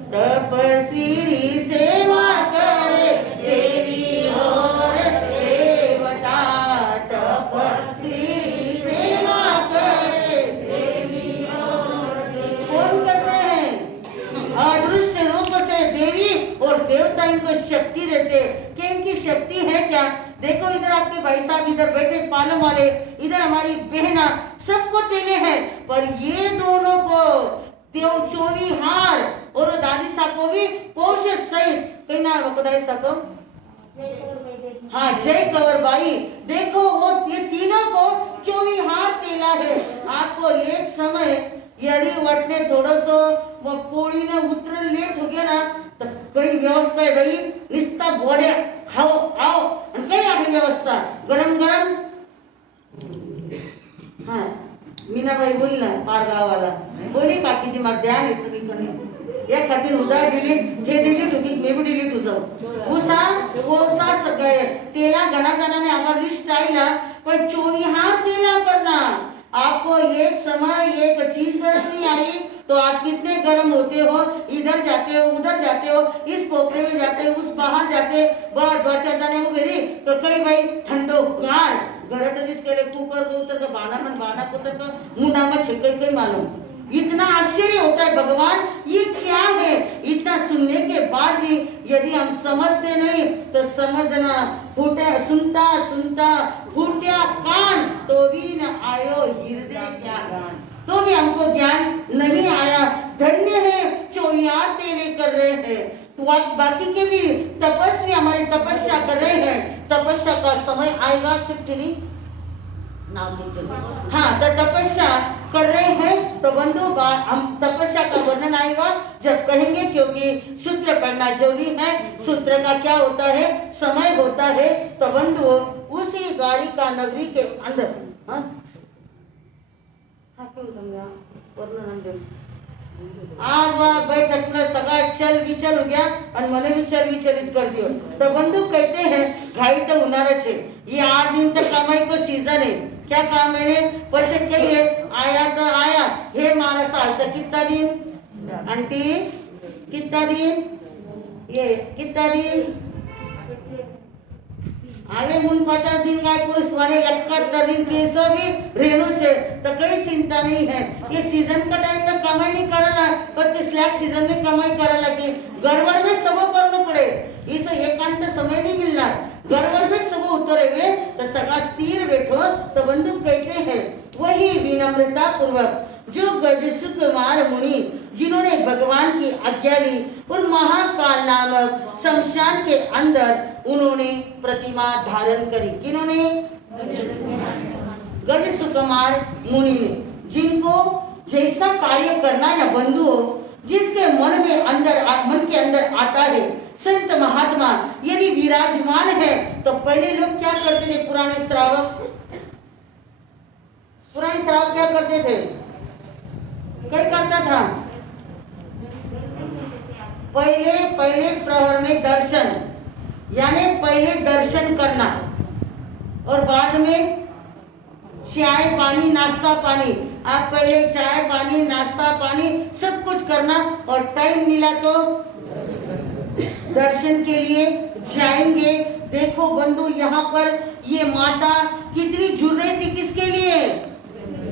तपस्वी सेवा करे देवी और देवता, तपस्वी सेवा करे कौन करते हैं? अदृश्य रूप से देवी और देवता इनको शक्ति देते। कि इनकी शक्ति है क्या? देखो इधर आपके भाई साहब इधर बैठे पालम वाले, इधर हमारी बहना, सबको तेले हैं, पर ये दोनों को देव चोवी हार और दादी सा को भी पोष सहित कहीं ना बताए सको। हाँ जय कंवर बाई, देखो वो ये तीनों को चोवी हार तेला है। आपको एक समय यदि वटने थोड़ा सो वो पोड़ी ने उतर लेट हो गया ना, तो कई व्यवस्था है भाई, निस्ता बोले खाओ आओ, कई आगे व्यवस्था गरम गरम। हाँ मीना भाई बोली ना पार गाव वाला बोली काकी जी मार ध्यान है सभी कने या खातिर उदा डिलीट थे डिलीट होगी मैं भी डिलीट हो जाऊं वो सा सगळे तेला घना जाना ने आवर लिस्ट आईला पर 24 हाथ तेला करना। आपको एक समय एक चीज गर्म नहीं आई तो आप कितने गर्म होते हो, इधर जाते हो उधर जाते हो, इस कोपरे में जाते हो उस बाहर जाते बहुत दो चार जाने हो मेरी तो कई भाई ठंडो गार घर तो जिसके लिए कुकर को उतर के बाना मन बाना को उतर के मुंडा में छिके कई मालूम। इतना आश्चर्य होता है भगवान ये क्या है। इतना सुनने के बाद भी यदि हम समझते नहीं तो समझना फूटे सुनता सुनता फूटा कान तो भी न आयो हृदय ज्ञान, तो भी हमको ज्ञान नहीं आया। धन्य है चोरियार तेले कर रहे हैं, तो आप बाकी के भी तपस्वी हमारे तपस्या कर रहे हैं। तपस्या का समय आएगा चिट्ठी हाँ तो तपस्या कर रहे हैं तो बंधु हम तपस्या का वर्णन आएगा जब कहेंगे, क्योंकि सूत्र पढ़ना जरूरी है। सूत्र का क्या होता है, समय होता है। तो बंधु उसी द्वारिका नगरी के अंदर आज वह बैठक में सगा चल विचल हो गया और मने विचल विचलित कर दियो। तो बंधु कहते हैं घाई तो उनारच है, ये 8 दिन तक कमाई को सीजन है। क्या काम मैंने पैसे कहिए आया तो आया हे मारा साल तक कितना दिन आंटी कितना दिन ये कितना दिन आवे मुन 50 दिन गाय पुरुष वाले 71 दिन केसो भी रेनो छे तो कई चिंता नहीं है। ये सीजन का टाइम में कमाई नहीं करला पर के स्लैक सीजन में कमाई करला कि गड़बड़ में सबो करना पड़े, इस एकांत समय नहीं मिलना। गड़बड़ में सबो उतरे हुए तो सगा स्थिर बैठो। तो बंधु कहते हैं वही विनम्रता पूर्वक जो गजसु कुमार मुनि जिन्होंने भगवान की आज्ञा ली और महाकाल नामक शमशान के अंदर उन्होंने प्रतिमा धारण करी। किन्होंने? गजसु कुमार मुनि ने, जिनको जैसा कार्य करना है ना बंधु, जिसके मन के अंदर आता है संत महात्मा यदि विराजमान है तो पहले लोग क्या करते थे? पुराने श्रावक क्या करते थे? क्या करता था? पहले प्रहर में दर्शन, यानी पहले दर्शन करना और बाद में चाय पानी नाश्ता पानी। आप पहले चाय पानी नाश्ता पानी सब कुछ करना और टाइम मिला तो दर्शन के लिए जाएंगे। देखो बंधु यहाँ पर ये माता कितनी झुर रही थी, किसके लिए?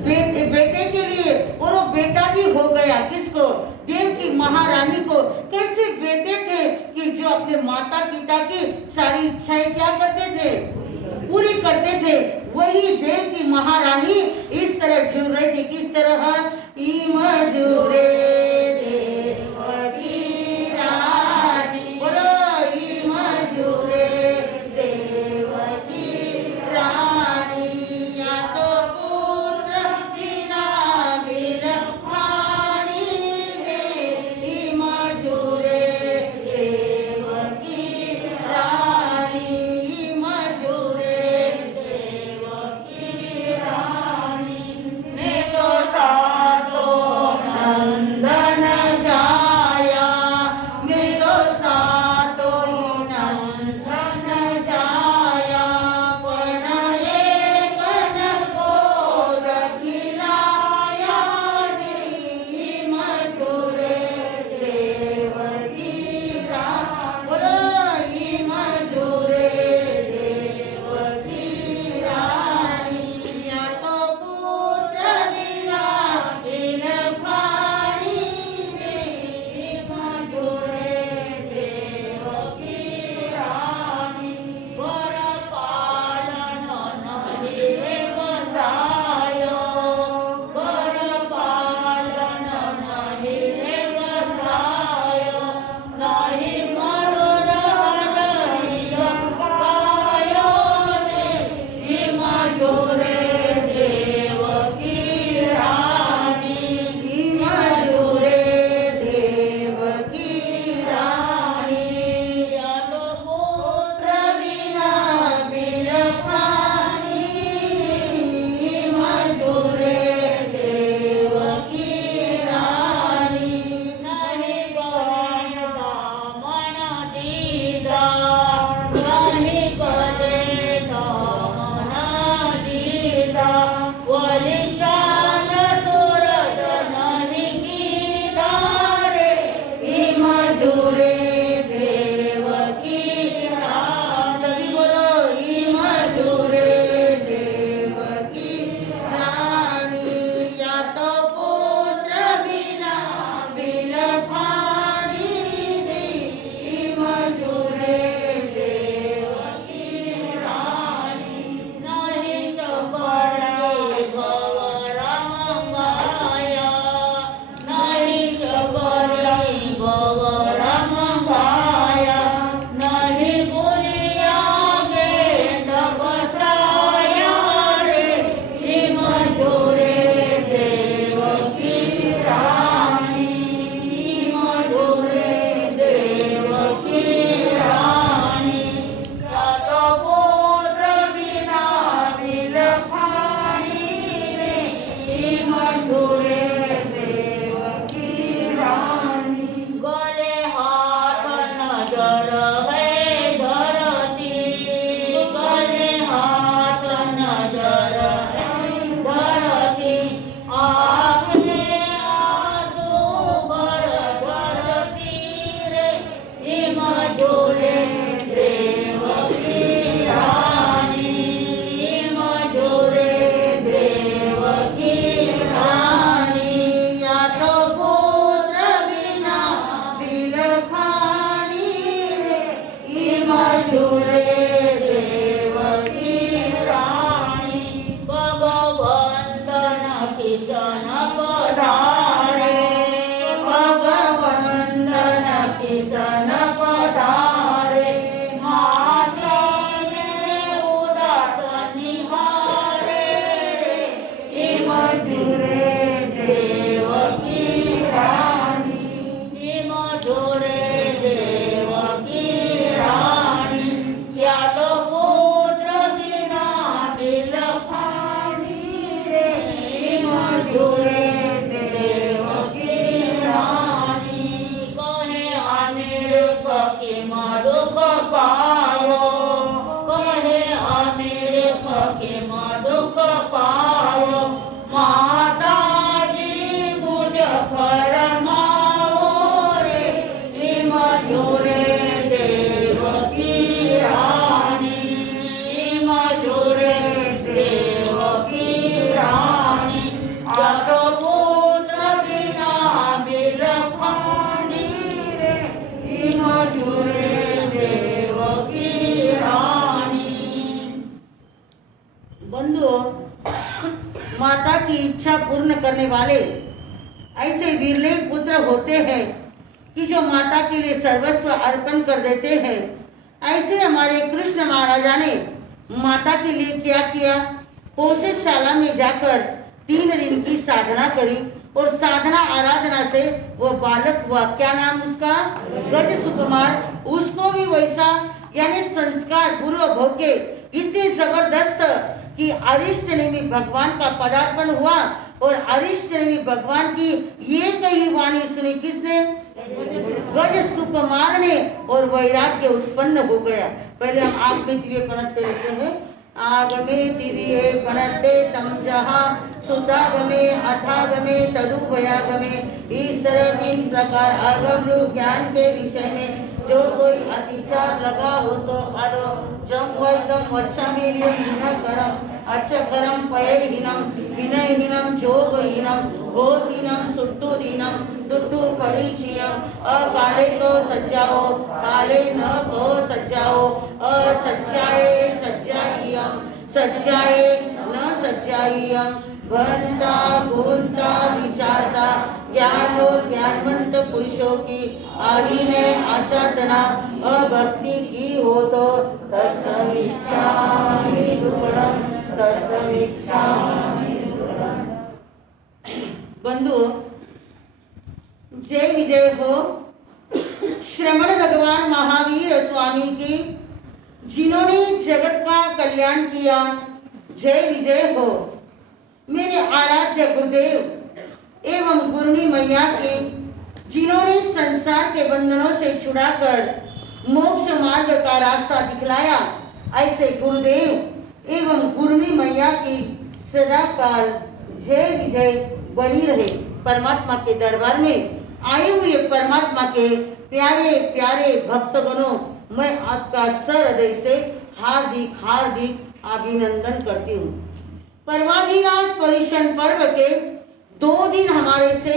बेटे के लिए, और वो बेटा भी हो गया। किसको? देव की महारानी को। कैसे बेटे थे कि जो अपने माता पिता की सारी इच्छाएं क्या करते थे? पूरी करते थे। वही देव की महारानी इस तरह झूर रही थी। किस तरह? इम झूरे देव की रानी, बोलो इम झूरे देव की रानी, या तो पुत्र बिना बिन पानी में, इम झूरे देव की रानी, इम झूरे देव की मधुरे देवकी रानी गले हाथ नजर है धरती गले हाथ नजर है धरती आगे आंसू भर धरती रे मधुरे देवकी रानी मधुरे देवकी रानी या तो पुत्र बिना बिलखानी रे मधुरे देवकी रानी भगवंदन किशन पधारे भगवंदन किसन पधारे माते ने उदास निहारे रे मधुरे देवकी रानी मधुरे देवकी रानी या तो पुत्र बिना बिलखानी रे मधुरे देवकी रानी कहे अमीर की मधुक पायो कहे अमीर की मधुक पायो माता जी मुझ फरमाओ रे मधुरे देवकी रानी मधुरे देवकी रानी या तो पुत्र बिना बिलखानी रे मधुरे देवकी रानी बंधुओं, माता की इच्छा पूर्ण करने वाले ऐसे विरले पुत्र होते हैं कि जो माता के लिए सर्वस्व अर्पण कर देते हैं। ऐसे हमारे कृष्ण महाराजा ने माता के लिए क्या किया? पोषणशाला में जाकर 3 दिन की साधना करी और साधना आराधना से वो बालक हुआ। क्या नाम उसका? गज सुकुमार। उसको भी वैसा यानी संस्कार पूर्व भोग के इतने जबरदस्त कि अरिष्ट नेमी भगवान का पदार्पण हुआ और अरिष्ट नेमी भगवान की ये कही वाणी सुनी किसने? गज सुकुमार ने और वैराग्य उत्पन्न हो गया। पहले हम आग में दिए पनटते रहते हैं। आग में दिव्ये पनटते तम जहाँ सुताग में अथाग में तदुभयाग में। इस तरह 3 प्रकार आगम रूप ज्ञान के विषय में जो कोई अतिचार लगा हो तो आलो जम वैदम वच्छामीलियम हीन करम अच्छकरम पयहीनम विनयहीनम जोगहीनम घोषहीनम सुट्टू दीनम दुट्टू परिचयम अकाले को सज्जाओ काले न को सज्जाओ असज्जाए सज्जाइयम सज्जाए न सज्जाइयम घंटा घूंटा विचारता ज्ञान और ज्ञानवंत पुरुषों की आदि में आशादना अभक्ति की हो तो तस्मिच्छामि दुक्कडम तस्मिच्छामि दुक्कडम। बंधु, जय विजय हो श्रवण भगवान महावीर स्वामी की, जिन्होंने जगत का कल्याण किया। जय विजय हो मेरे आराध्य गुरुदेव एवं गुरुनी मैया के, जिन्होंने संसार के बंधनों से छुड़ाकर मोक्ष मार्ग का रास्ता दिखलाया। ऐसे गुरुदेव एवं गुरुनी मैया की सदा काल जय विजय बनी रहे। परमात्मा के दरबार में आए हुए परमात्मा के प्यारे प्यारे भक्तगणों, मैं आपका सहृदय से हार्दिक हार्दिक अभिनंदन करती हूँ। पर्वाधिराज पर्युषण पर्व के 2 दिन हमारे से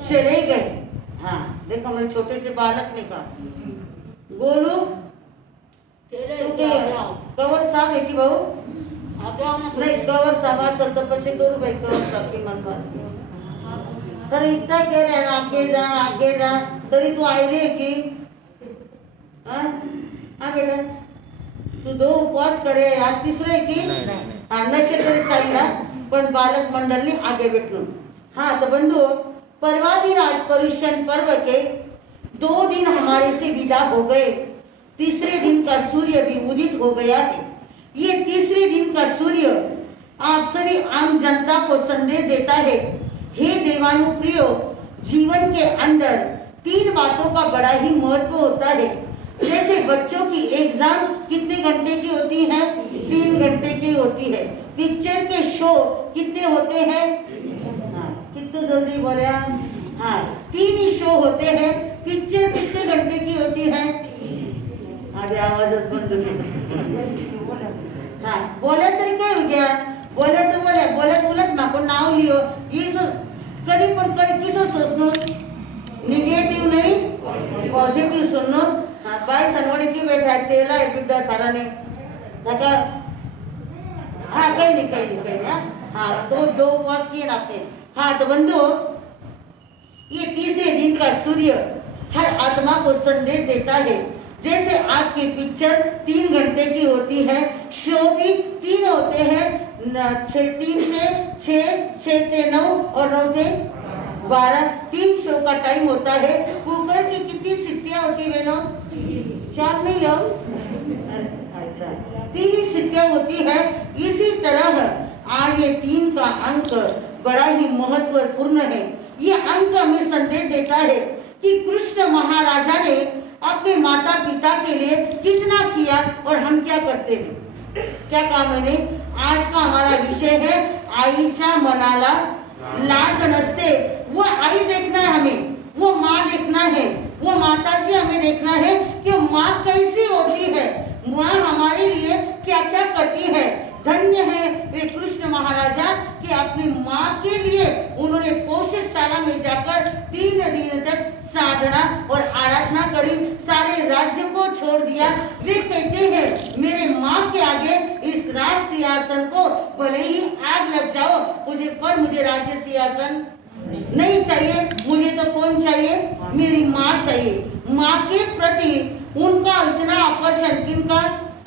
चले गए। हाँ देखो, मैं छोटे से बालक ने कहा गोलू कवर साफ है कि भाऊ नाही कवर साफ असेल तर पछी करू बाई कवर साफ की मनमार तर इतना कह रहे ना आगे जा तरी तू आई रे की हाँ बेटा तू 2 उपवास करे आज तिसरं आहे की हाँ नशे तरी चालला पण बालक मंडल ने आगे बैठलो। हाँ तो बंधु, पर्वाधिराज पर्युषण पर्व के 2 दिन हमारे से विदा हो गए। तीसरे दिन का सूर्य भी उदित हो गया है। ये तीसरे दिन का सूर्य आप सभी आम जनता को संदेश देता है, हे देवानुप्रियो, जीवन के अंदर 3 बातों का बड़ा ही महत्व होता है। जैसे बच्चों की एग्जाम कितने घंटे की होती है? 3 घंटे की होती है। पिक्चर के शो कितने होते हैं? हाँ, कितने जल्दी बोले? हाँ, 3 ही शो होते हैं। पिक्चर कितने घंटे की होती है? अरे आवाज बंद हो गई। हाँ, बोले तरी काय हो गया? बोले तो बोले उलट माको नाव लियो ये कधी पण कधी किसं सोचनो निगेटिव नहीं पॉजिटिव सुननो। हाँ, बाई सनवड़ी की बैठा है तेला है बिड्डा सारा ने धका। हाँ, कहीं नहीं। हाँ, तो 2 उपवास किए ना आपने। हाँ, तो बंधु, ये तीसरे दिन का सूर्य हर आत्मा को संदेश देता है। जैसे आपकी पिक्चर 3 घंटे की होती है, शो भी 3 होते हैं, 6 से 9 और 9 से 12, 3 शो का टाइम होता है। कुकर की कितनी सीटियां होती है बहनों? 4 नहीं लो? अच्छा, 3 ही सीटियां होती है। इसी तरह आज ये 3 का अंक बड़ा ही महत्वपूर्ण है। ये अंक हमें संदेश देता है कि कृष्ण महाराजा ने अपने माता पिता के लिए कितना किया और हम क्या करते हैं। क्या कहा मैंने? आज का हमारा विषय है आईच्या मनाला लाज नसते। वो आई देखना है हमें, वो माँ देखना है, वो माता जी हमें देखना है कि माँ कैसी होती है, माँ हमारे लिए क्या क्या करती है। धन्य है वे कृष्ण महाराजा कि अपनी माँ के लिए उन्होंने पोषणशाला में जाकर 3 दिन तक साधना और आराधना करी, सारे राज्य को छोड़ दिया। वे कहते हैं मेरे माँ के आगे इस राज सिंहासन को भले ही आग लग जाओ मुझे राज्य सिंहासन नहीं चाहिए। मुझे तो कौन चाहिए? मेरी माँ चाहिए। माँ के प्रति उनका इतना आकर्षण, किनका?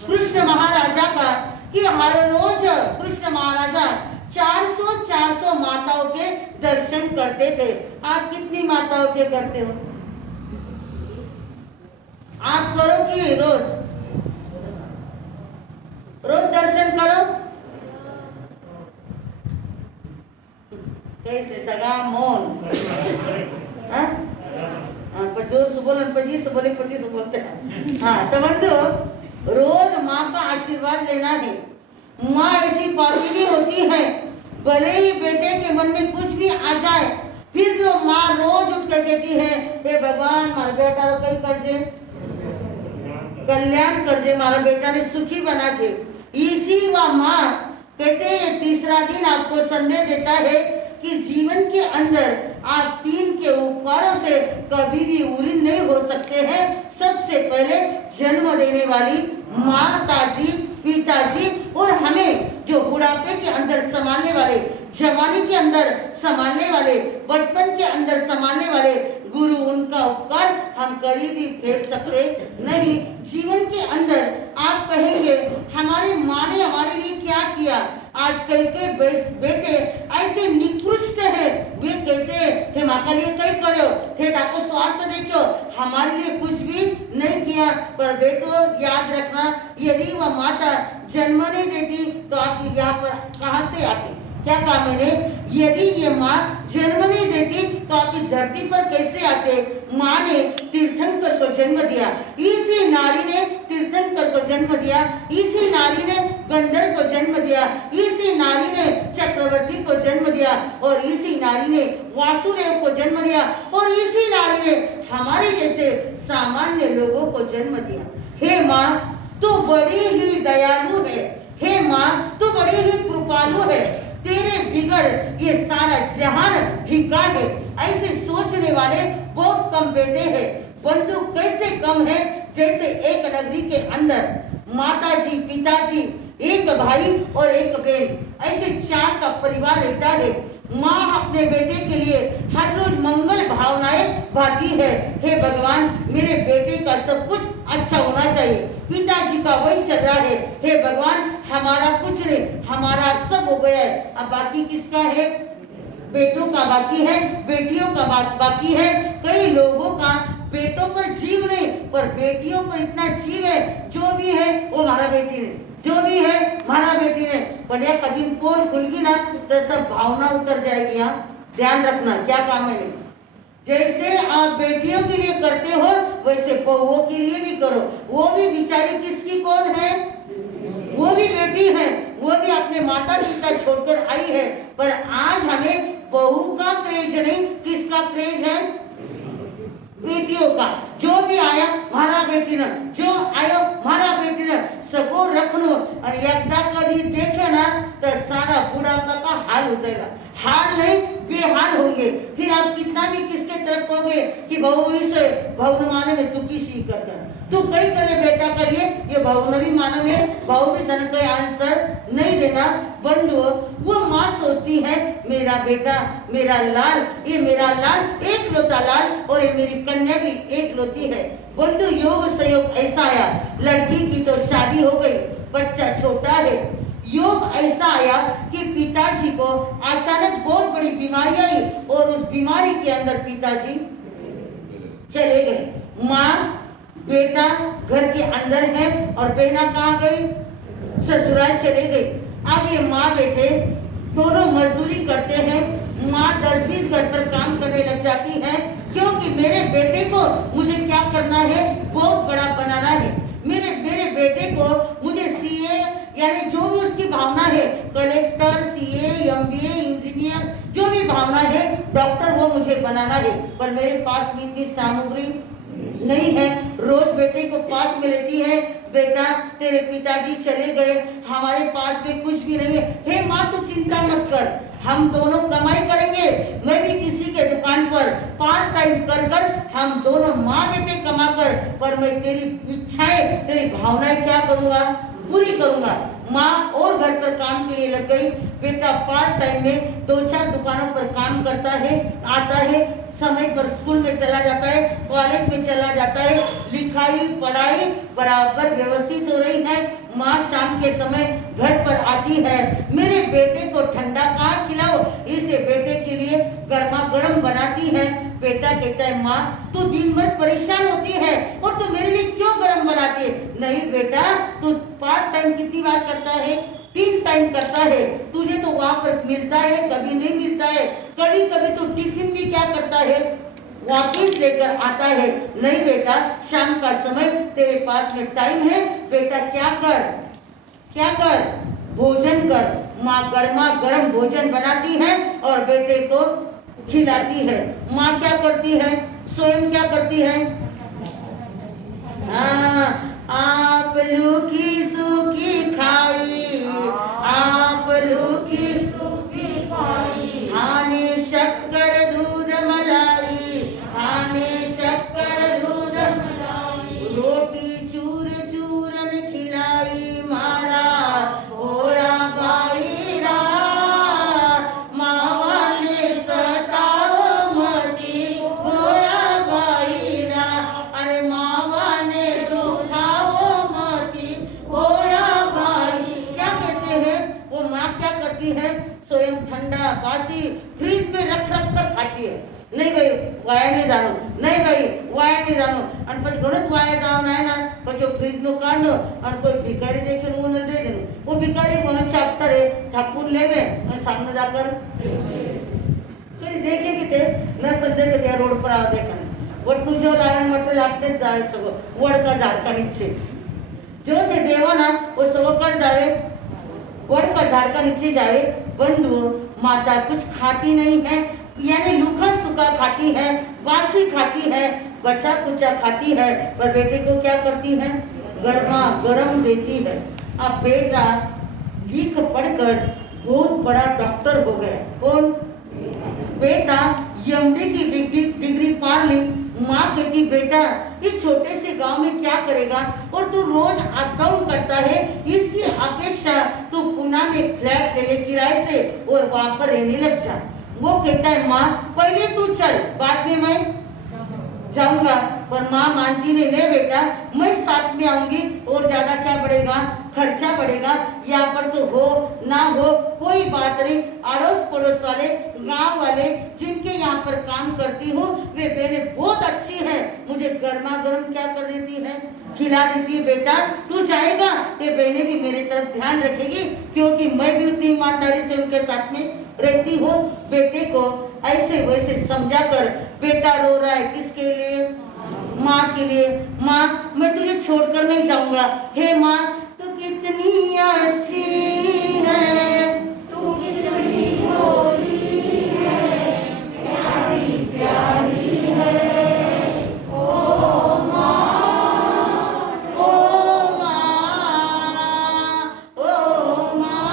कृष्ण महाराजा का, कि हर रोज कृष्ण महाराजा 400 माताओं के दर्शन करते थे। आप कितनी माताओं के करते हो? आप करो कि रोज दर्शन करो? कैसे सगा मौन? हाँ, जोर से बोलो, 25 बोलते हैं। हाँ, तो बंधु, रोज माँ का आशीर्वाद लेना है। माँ ऐसी पापिनी होती है, भले ही बेटे के मन में कुछ भी आ जाए, फिर भी वो माँ रोज उठ कर कहती है, हे भगवान मारा बेटा रो कई करजे, कल्याण करजे, मारा बेटा ने सुखी बना छे। इसी वह माँ कहते हैं, तीसरा दिन आपको संदेश देता है कि जीवन के अंदर आप 3 के उपकारों से कभी भी उरीन नहीं हो सकते हैं। सबसे पहले जन्म देने वाली माताजी, पिताजी, और हमें जो बुढ़ापे के अंदर संभालने वाले, जवानी के अंदर संभालने वाले, बचपन के अंदर संभालने वाले गुरु, उनका उपकार हम कभी भी फेंक सकते नहीं। जीवन के अंदर आप कहेंगे हमारी माँ ने हमारे लिए क्या किया। आज कई के बेटे ऐसे निकृष्ट है, वे कहते हैं हे माँ के लिए कई करो, थे आपको स्वार्थ देखो, हमारे लिए कुछ भी नहीं किया। पर बेटो याद रखना, यदि वह माता जन्म नहीं देती तो आप यहाँ पर कहाँ से आती? क्या कहा मैंने? यदि ये माँ जन्म नहीं देती तो आप इस धरती पर कैसे आते? माँ ने तीर्थंकर को जन्म दिया, इसी नारी ने तीर्थंकर को जन्म दिया, इसी नारी ने गंधर्व को जन्म दिया, इसी नारी ने चक्रवर्ती को जन्म दिया, और इसी नारी ने वासुदेव को जन्म दिया, और इसी नारी ने हमारे जैसे सामान्य लोगों को जन्म दिया। हे माँ, तू बड़ी ही दयालु है। हे माँ, तू बड़ी ही कृपालु है। तेरे बिगड़ ये सारा जहान फीका है। ऐसे सोचने वाले बहुत कम बेटे हैं। बंधु कैसे कम है? जैसे एक नगरी के अंदर माताजी, पिताजी, एक भाई और एक बहन, ऐसे 4 का परिवार रहता है। माँ अपने बेटे के लिए हर रोज मंगल भावनाएं भाती है। हे भगवान, मेरे बेटे का सब कुछ अच्छा होना चाहिए। पिताजी का वही चल रहा है, हे भगवान हमारा कुछ नहीं, हमारा अब सब हो गया है, अब बाकी किसका है? बेटों का बाकी है, बेटियों का बाकी है। कई लोगों का बेटों पर जीव नहीं, पर बेटियों पर इतना जीव है, जो भी है वो हमारा बेटी है। जो भी है मारा बेटी ने, पण या कभी पोल खुलगी ना तो सब भावना उतर जाएगी। यहाँ ध्यान रखना क्या काम है नहीं। जैसे आप बेटियों के लिए करते हो वैसे बहुओं के लिए भी करो। वो भी बेचारी किसकी कौन है, वो भी बेटी है, वो भी अपने माता पिता छोड़कर आई है। पर आज हमें बहू का क्रेज नहीं, किसका क्रेज है, बेटियों का। जो भी आया मारा बेटी ने, जो आयो मारा बेटी ने, सगो रखनो। और एकदा कभी देखे ना तो सारा बुढ़ापा का हाल हो जाएगा। हाल नहीं बेहाल होंगे। फिर आप कितना भी किसके तरफ कहोगे कि बहू इसे बहु माने में तू किसी कर तू कई करे बेटा करिए, ये भाव भी मानव है, भाव भी धन का आंसर नहीं देना। बंधु वो माँ सोचती है मेरा बेटा मेरा लाल, ये मेरा लाल एक लौता लाल और ये मेरी कन्या भी एक लौती है। बंधु योग संयोग ऐसा आया, लड़की की तो शादी हो गई, बच्चा छोटा है। योग ऐसा आया कि पिताजी को अचानक बहुत बड़ी बीमारी आई और उस बीमारी के अंदर पिताजी चले गए। माँ बेटा घर के अंदर है और बहना कहाँ गई, ससुराल चले गई। अब ये माँ बेटे दोनों मजदूरी करते हैं। माँ 10-20 घर पर काम करने लग जाती है, क्योंकि मेरे बेटे को मुझे क्या करना है, बहुत बड़ा बनाना है। मेरे बेटे को मुझे सीए यानी जो भी उसकी भावना है, कलेक्टर, सीए, एमबीए, इंजीनियर, जो भी भावना है, डॉक्टर, वो मुझे बनाना है। पर मेरे पास में इतनी सामग्री नहीं है। रोज बेटे को पास में लेती है, बेटा तेरे पिताजी चले गए, हमारे पास में कुछ भी नहीं है। हे माँ तू चिंता मत कर, हम दोनों कमाई करेंगे। मैं भी किसी के दुकान पर पार्ट टाइम कर हम दोनों माँ बेटे कमा कर, पर मैं तेरी इच्छाएं तेरी भावनाएं क्या करूँगा, पूरी करूँगा। माँ और घर पर काम के लिए लग गई। बेटा पार्ट टाइम में 2-4 दुकानों पर काम करता है, आता है, समय पर स्कूल में चला जाता है, कॉलेज में चला जाता है। लिखाई पढ़ाई बराबर व्यवस्थित हो रही है। माँ शाम के समय घर पर आती है, मेरे बेटे को ठंडा कहाँ खिलाओ, इसलिए बेटे के लिए गर्मा गर्म बनाती है। बेटा कहता है माँ तू दिन भर परेशान होती है और तू मेरे लिए क्यों गर्म बनाती है। नहीं बेटा तू पार्ट टाइम कितनी बार करता है, 3 टाइम करता है, तुझे तो वहां पर मिलता है, कभी नहीं मिलता है। कभी कभी तो टिफिन भी क्या करता है, वापिस लेकर आता है। नहीं बेटा शाम का समय तेरे पास में टाइम है, बेटा क्या कर भोजन कर। माँ गर्मा गर्म भोजन बनाती है और बेटे को खिलाती है। माँ क्या करती है, स्वयं क्या करती है, आप लूखी सूखी खाई, आप लूखी सूखी खाई, खाने शक्कर दूध मलाई, खाने शक्कर दूध मलाई, रोटी चूर चूरन खिलाई, मारा भोला बाईड़ा, मावा ने सताओ मती भोला बाईड़ा। अरे मावा ने दुखाओ मती भोला बाई। क्या कहते हैं, वो माँ क्या करती है, स्वयं ठंडा बासी फ्रिज में रख कर खाती है। नहीं भाई वाया नहीं जानो, नहीं भाई वाया नहीं जानो। અને પછી ઘણું વાયા જાવ ના પછી ફ્રીજ નું કાઢો અને કોઈ ભિખારી દેખે હું દે દેનું। वो भिखारी कोना चैप्टर है थापून लेवे और सामने जाकर कहीं देखे कि ते न संदे के त्या रोड पर आव देखन वटू जो लायन मटेरियल आपने जाय सगो वड का झाड का नीचे जो ते देवाना वो सवकड़ जावे, वड का झाड़ का नीचे जावे। बंधु माता कुछ खाती नहीं है, यानी लूखा सूखा खाती है, बासी खाती है, बचा कुचा खाती है, पर बेटे को क्या करती है, गर्मा गर्म देती है। अब बेटा लिख पढ़कर बहुत बड़ा डॉक्टर हो गया। कौन, बेटा एमडी की डिग्री पार ली। माँ कहती बेटा ये छोटे से गांव में क्या करेगा और तू रोज अप डाउन करता है, इसकी अपेक्षा तू पुणे में फ्लैट ले ले किराए से और वहां पर रहने लग जा। वो कहता है माँ पहले तू चल, बाद में मैं जाऊंगा। पर माँ मानती नहीं, नहीं बेटा मैं साथ में आऊंगी और ज्यादा क्या पड़ेगा, खर्चा बढ़ेगा। यहाँ पर तो हो ना हो कोई बात नहीं, अड़ोस पड़ोस वाले, गांव वाले जिनके यहाँ पर काम करती हूँ वे बहनें बहुत अच्छी है, मुझे गर्मा गर्म क्या कर देती है, खिला देती है। बेटा तू जाएगा, ये बहनें भी मेरी तरफ ध्यान रखेगी, क्योंकि मैं भी उतनी ईमानदारी से उनके साथ में रहती हूँ। बेटे को ऐसे वैसे समझा कर, बेटा रो रहा है किसके लिए, माँ के लिए। माँ मैं तुझे छोड़कर नहीं जाऊंगा। हे माँ तू कितनी अच्छी है, तू कितनी भोली है, प्यारी प्यारी है, ओ माँ, ओ माँ, ओ माँ,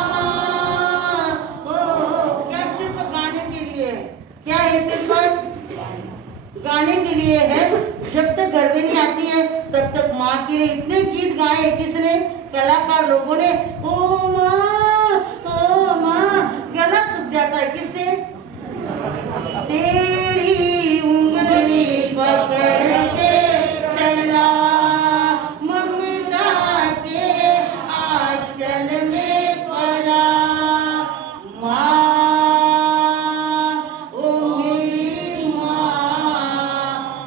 ओ। क्या सिर्फ गाने के लिए है? क्या है सिर्फ गाने के लिए है? जब तक घर में नहीं आती है तब तक माँ के लिए इतने गीत गाए किसने, कलाकार लोगों ने। ओ माँ गला सूख जाता है किससे, तेरी उंगली पकड़ के चला ममता के आंचल में पला, माँ ओ मेरी माँ,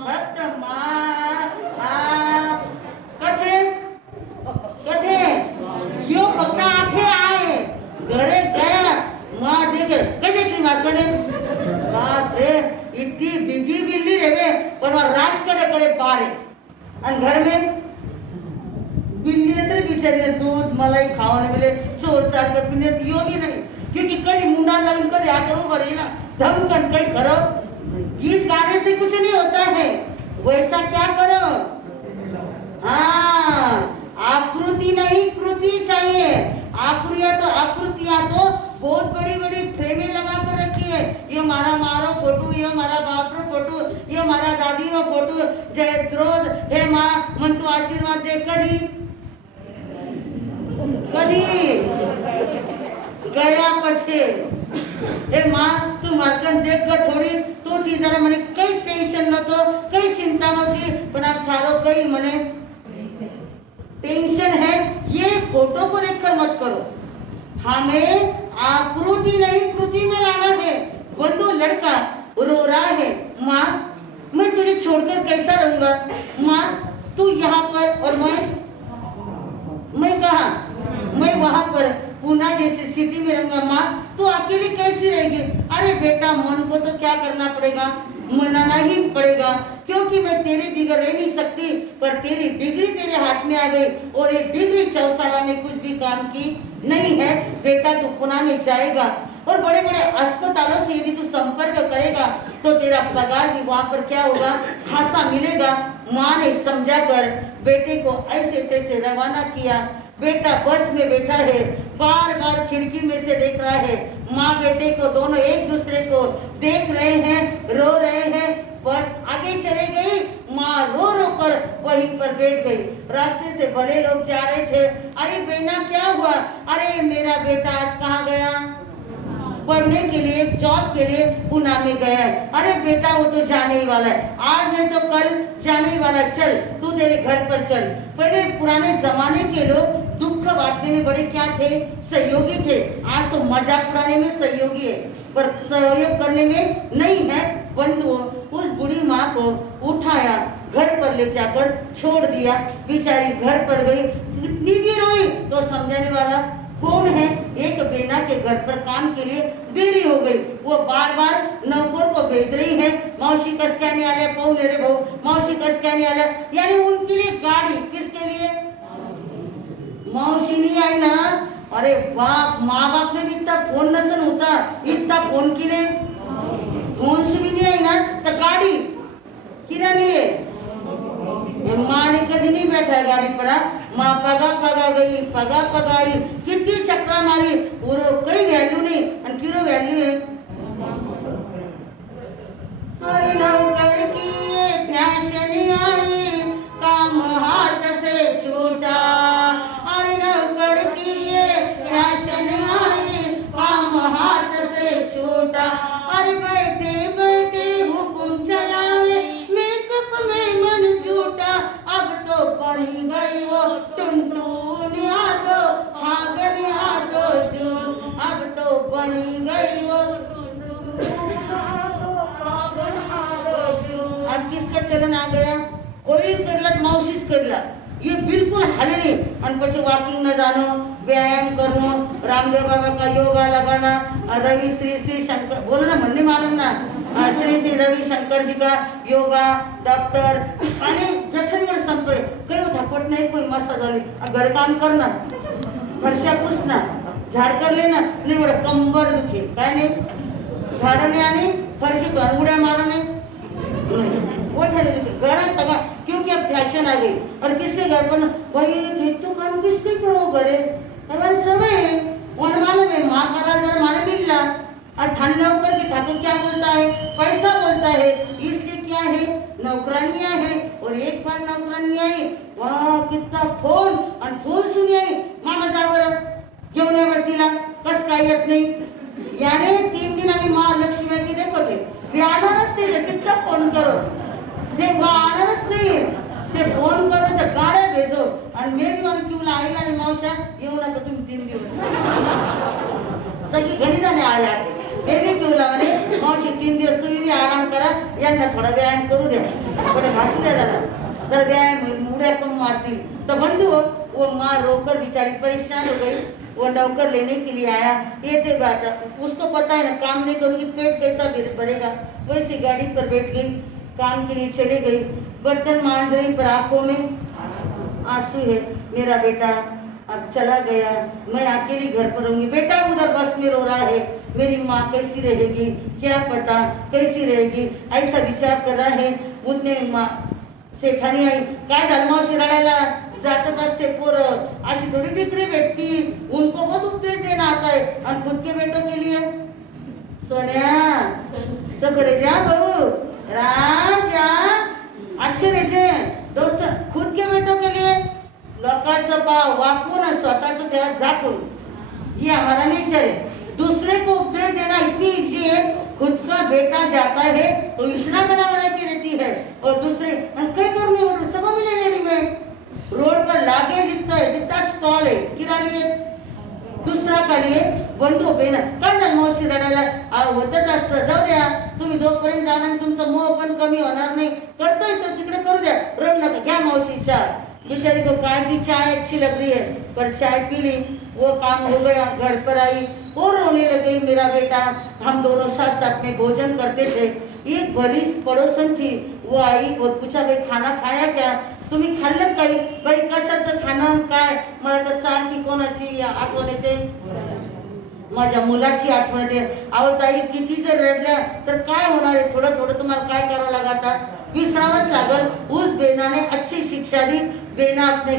भक्त माँ। कठे कठे यो फक्त आखे आए, घरे गया माँ देखे कधी बात करे, बाप रे इतनी बिगी बिल्ली रेवे पण राज कडे करे बारे, आणि घर में बिल्ली ने तरी बिचारी दूध मलाई खावाने मिले, चोर चार कर पिने यो भी नहीं, क्योंकि कधी मुंडा लगन कधी आकर उभं रही ना धमकन कहीं खरो। गीत गाने से कुछ नहीं होता है, वैसा क्या करो, हाँ आकृति नहीं कृति चाहिए। आकृतियां तो बहुत बड़ी बड़ी फ्रेमें लगा कर रखी है, ये हमारा मारो फोटो, ये हमारा बाप रो फोटो, ये हमारा दादी रो फोटो, जय द्रोध हे माँ मन तू आशीर्वाद दे। कदी कदी गया पछे, हे माँ तू मारकन देख कर थोड़ी तो थी जरा मने कई टेंशन न तो कई चिंता न थी, पर आप सारो कई मने टेंशन है। ये फोटो को देखकर मत करो, हमें आकृति नहीं कृति में लाना है। बंधु लड़का रो रहा है, माँ मैं तुझे छोड़कर कैसा रहूंगा, माँ तू यहाँ पर और मैं कहाँ, मैं वहां पर पूना जैसे सिटी में रहूंगा, माँ तू अकेली कैसी रहेगी। अरे बेटा मन को तो क्या करना पड़ेगा, मनाना ही पड़ेगा, क्योंकि मैं तेरे बिगड़ रह नहीं सकती, पर तेरी डिग्री तेरे हाथ में आ गई और ये डिग्री चौसाला में कुछ भी काम की नहीं है। बेटा तू पुणे में जाएगा और बड़े बड़े अस्पतालों से यदि तू संपर्क करेगा तो तेरा पगार भी वहां पर क्या होगा, खासा मिलेगा। माँ ने समझा कर बेटे को ऐसे तैसे रवाना किया। बेटा बस में बैठा है, बार बार खिड़की में से देख रहा है, माँ बेटे को दोनों एक दूसरे को देख रहे हैं, रो रहे हैं। बस आगे चले गई, माँ रो रो कर वहीं पर बैठ गई। रास्ते से भले लोग जा रहे थे, अरे बेना क्या हुआ, अरे मेरा बेटा आज कहाँ गया, पढ़ने के लिए जॉब के लिए पुणे में गया है। अरे बेटा वो तो जाने ही वाला है, आज नहीं तो कल जाने ही वाला, चल तू तेरे घर पर चल। पहले पुराने जमाने के लोग दुख बांटने में बड़े क्या थे, सहयोगी थे। आज तो मजाक उड़ाने में सहयोगी है पर सहयोग करने में नहीं है। बंधुओं उस बूढ़ी माँ को उठाया, घर पर ले जाकर छोड़ दिया, बेचारी घर पर गई, इतनी भी रोई तो समझाने वाला कौन है। एक बेना के घर पर काम के लिए देरी हो गई, वो बार बार नौकर को भेज रही है, मौसी कस कहने आले पौने रे बहु, मौसी कस कहने आले, यानी उनके लिए गाड़ी, किसके लिए, मौसी नहीं आई ना। अरे बाप, माँ बाप ने भी इतना फोन नसन होता, इतना फोन की ने फोन से भी नहीं आई ना, तो गाड़ी किरा लिए, माँ ने कभी नहीं बैठा गाड़ी पर। माँ पगा गई, कितनी चक्रा मारी, वो कई वैल्यू नहीं, किरो वैल्यू है। अरे नौकर की ये फैशन आई, काम हाथ से छूटा, अरे नौकर की ये फैशन आई, काम हाथ से छूटा। अरे बैठे बैठे हुकुम चलावे, मेकअप में मन झूठा, अब तो बनी गई वो टुनटुन यादव, किसका चलन आ गया, कोई करला तो मावशीच करला, ये बिल्कुल हाले नहीं। और પછી वॉकिंग न जानो, व्यायाम करनो, रामदेव बाबा का योगा लगाना, रवि श्री श्री शंकर बोलो ना, मन नहीं मालूम ना, श्री श्री रवि शंकर जी का योगा, डॉक्टर आणि जठरीवर संपर्क काही धपट नाही, कोई मसाज वाली घर काम करना, फरशा पुसना, झाड कर लेना, नाही एवढं कंबर दुखे काय नाही, झाडाने आणि फरशी उड्या मारने नहीं, वो ठहरे दुखे घर सगा, क्योंकि अब फैशन आ गई। और किसके घर पर वही तो काम किसके करो घरे, अब समय वन मालूम है माँ करा जरा माने मिलना, और ठंडा ऊपर की ठाकुर क्या बोलता है, पैसा बोलता है, इसलिए क्या है नौकरानियां है। और एक बार नौकरानी आई, वाह कितना फोन, और फोन सुनी आई, मामा जाबर जेवण्यावर तिला कस काय येत नाही, याने 3 दिन आम्ही महालक्ष्मी की देखो थे आणारच नाही, कितना फोन करो ते आणारच नाही, ते फोन करो तर गाड्या भेजो, आणि मी बी म्हणून किंवा आईला आणि मावशा येऊ नका तुम्ही 3 दिवस, सगळी घरी जाणे आले आहे, ते बी किंवा म्हणे मावशी 3 दिवस तुम्ही बी आराम करा, यांना थोडा व्यायाम करू द्या, थोडं घासू द्या जरा, तर व्यायाम उड्या कम मारती। तो बंधु वो माँ रोकर बेचारी परेशान हो गई, वो नौकर लेने के लिए आया, ये थे बात, उसको पता है ना काम नहीं करूंगी पेट कैसा भरेगा, वैसी गाड़ी पर बैठ गई, काम के लिए चले गई, बर्तन मांज रही पर आंखों में आंसू है, मेरा बेटा अब चला गया, मैं अकेली घर पर रहूंगी, बेटा उधर बस में रो रहा है, मेरी माँ कैसी रहेगी, क्या पता कैसी रहेगी, ऐसा विचार कर रहा है। उतने माँ सेठानी आई, काय झालं मावशी रडायला जातच असते पोरं, अशी थोड़ी डिग्री भेटती, उनको बहुत उपदेश देना आता है, और खुद के बेटों के लिए सोनिया सगरे जा बहू राजा अच्छे रहे दोस्त, खुद के बेटों के लिए लोकांचं पाव वाकून और स्वतःचं त्या झाकून, ये हमारा नेचर है। दूसरे को उपदेश देना इतनी इजी है, खुद का बेटा जाता है तो इतना बना बना के देती है, और दूसरे कई करने सगों मिले रेडीमेड, रोड पर लागे जितना स्टॉल है किराणी दुसरा का लिए बंधू बेन काय झालं मावशी रडायला होतच असतं, जाऊ द्या तुम्ही जोपर्यंत जाणार तुमचा मोह पण कमी होणार नाही, करतोय तो तिकडे करू द्या, रड नका, घ्या मावशी चाय, बेचारी को काय की चाय अच्छी लग रही है, पर चाय पी ली, वो काम हो गया, घर पर आई और रोने लगी, मेरा बेटा हम दोनों साथ साथ में भोजन करते थे। एक भली पड़ोसन थी, वो आई और पूछा भाई खाना खाया क्या, तुम्ही खाल्लं काही, बाई कशाचं खाणं काय, मला तर सारखी कोणाची आठवण येते, माझ्या मुलाची आठवण येते। अहो ताई किती जर रडल्या तर काय होणार आहे, थोडं थोडं तुम्हाला काय करावं लागतं, विसरावंच लागल। उस बेना ने अच्छी शिक्षा दी, बेना अपने